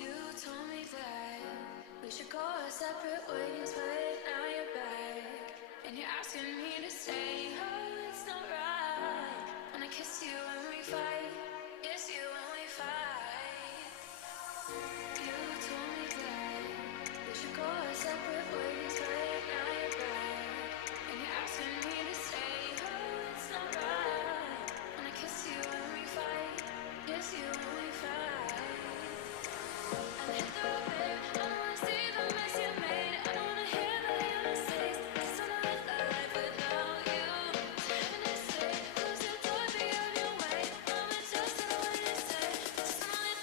You told me that we should go our separate ways, but now you're back and you're asking me to stay. Oh, it's not right. Wanna kiss you when we fight, kiss you when we fight. You told me that we should go our separate ways, but now you're back and you're asking me to stay. Oh, it's not right. Wanna kiss you when we fight, kiss you when we fight. I hit the road, babe. I don't wanna see the mess you made. I don't wanna hear the mistakes. Just wanna live that life without you. Heaven is safe, close your door, be on your way. Mama, just the way you say. Just wanna live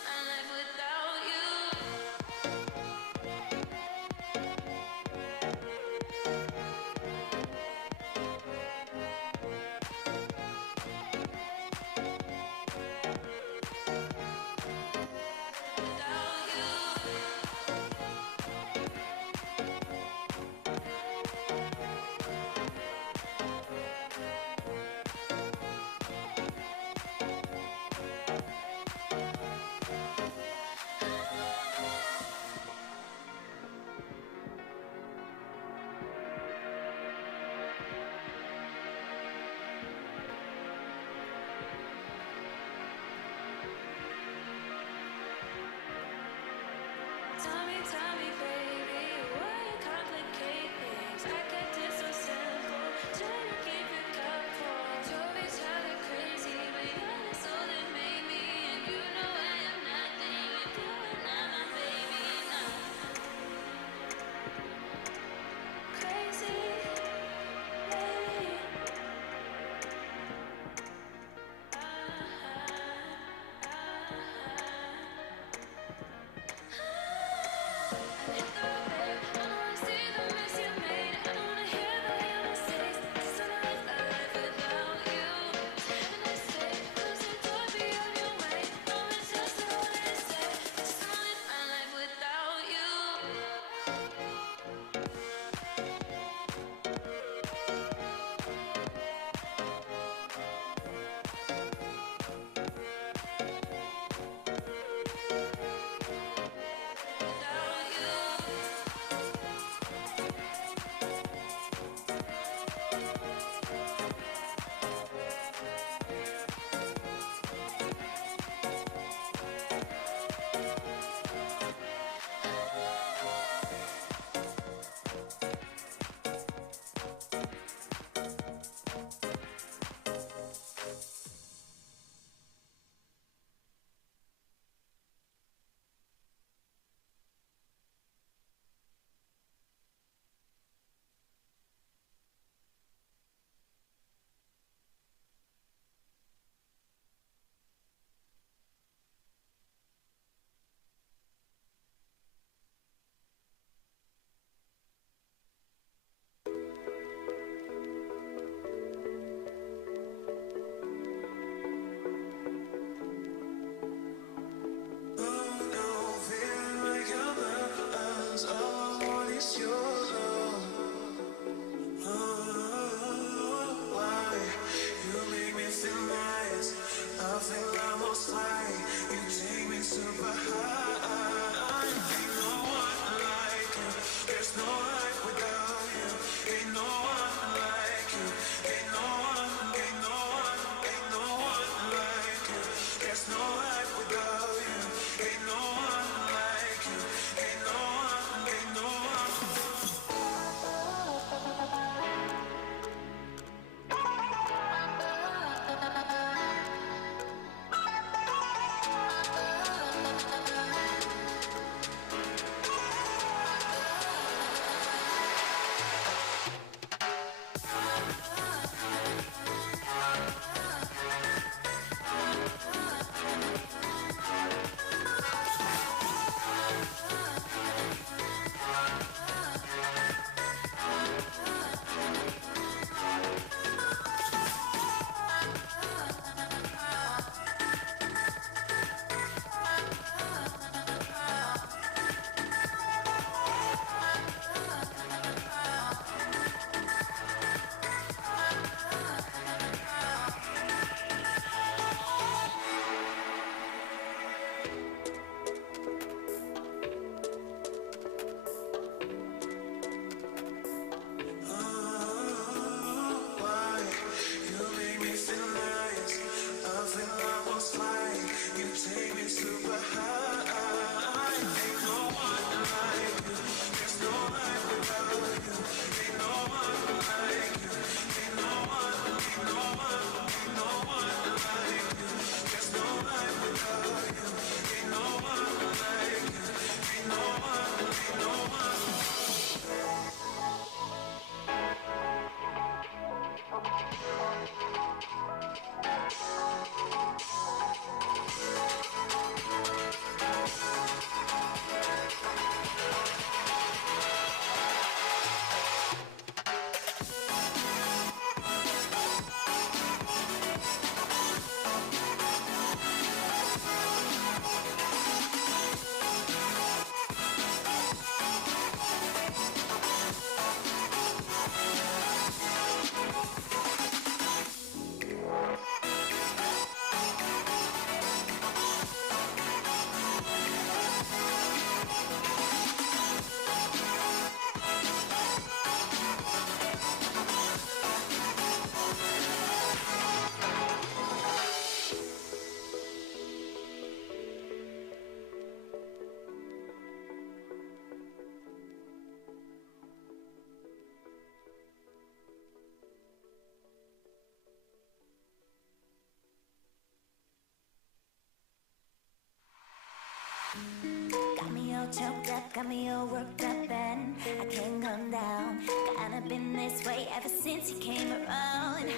all choked up, got me all worked up, and I can't come down. Kinda been this way ever since you came around.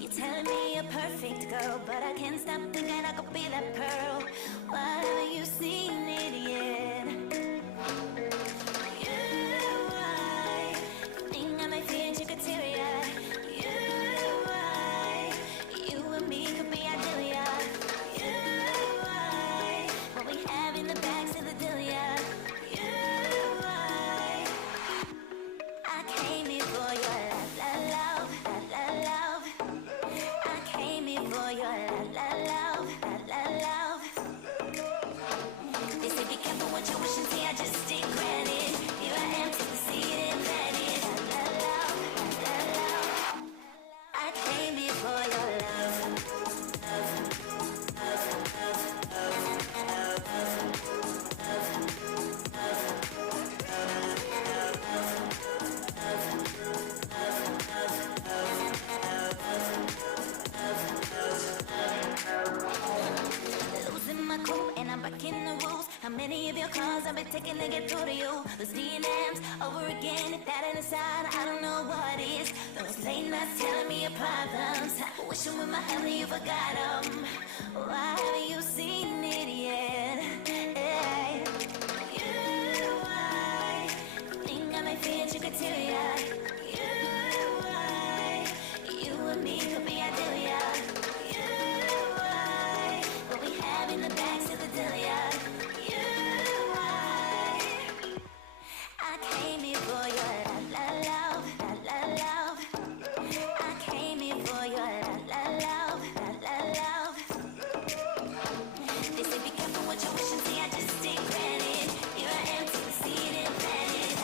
You're telling me you're perfect, girl, but I can't stop thinking I could be that pearl. Why haven't you seen it yet? I think I may feel you could tear it. You and me could be ideal. What we have in the bags of the deal, yeah. I came here for your love. I came here for your love. They say be careful what you wish and see, I just take credit. Here I am, take the seat and let it. I came here for your love. Losing my cool and I'm breaking the rules. How many of your calls I've been taking to get through to you? Those DMs over again, if that ain't a sign, I don't know what is. Those late nights telling me your problems, wishing with my family you forgot them. Why haven't you seen it yet? Hey. I think I may fit your criteria. You and me could be ideal. What we have in the bags of the deal, yeah. I came here for your love. I came here for your love. They say be careful what you wish and see, I just take credit. Here I am, take the seat and let it.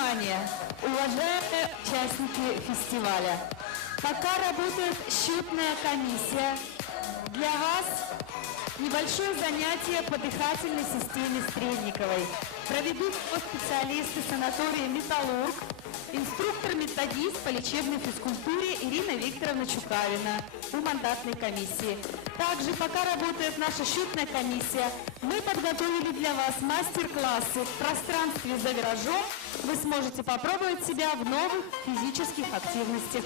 Внимание, уважаемые участники фестиваля! Пока работает счетная комиссия, для вас небольшое занятие по дыхательной системе Стрельниковой. Проведут специалисты санатория «Металлург», инструктор-методист по лечебной физкультуре Ирина Викторовна Чукавина у мандатной комиссии. Также, пока работает наша счетная комиссия, мы подготовили для вас мастер-классы в пространстве за виражом. Вы сможете попробовать себя в новых физических активностях.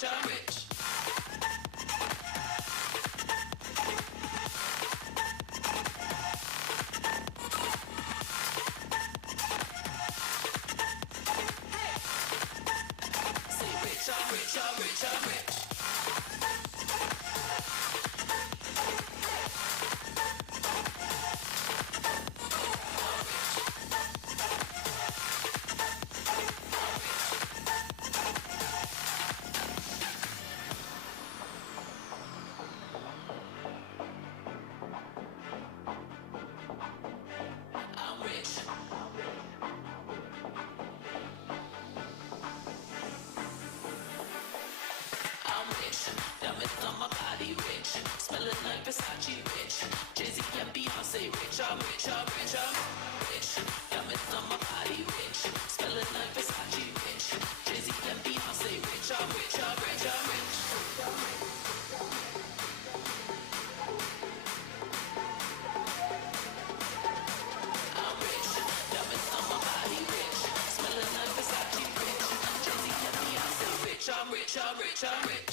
rich, I'm rich. Say rich, I'm rich, I'm rich, I'm rich. I'm rich. I'm rich. Diamonds on my body rich. Smelling like Versace rich. Jay-Z and Beyonce rich. I'm rich, I'm rich, I'm rich. Diamonds on my body rich. Smelling like Versace rich. Jay-Z and Beyonce rich. I'm rich, I'm rich, I'm rich. I'm rich. Diamonds on my body rich. Smelling like Versace rich. Jay-Z and Beyonce rich. I'm rich, I'm rich, I'm rich.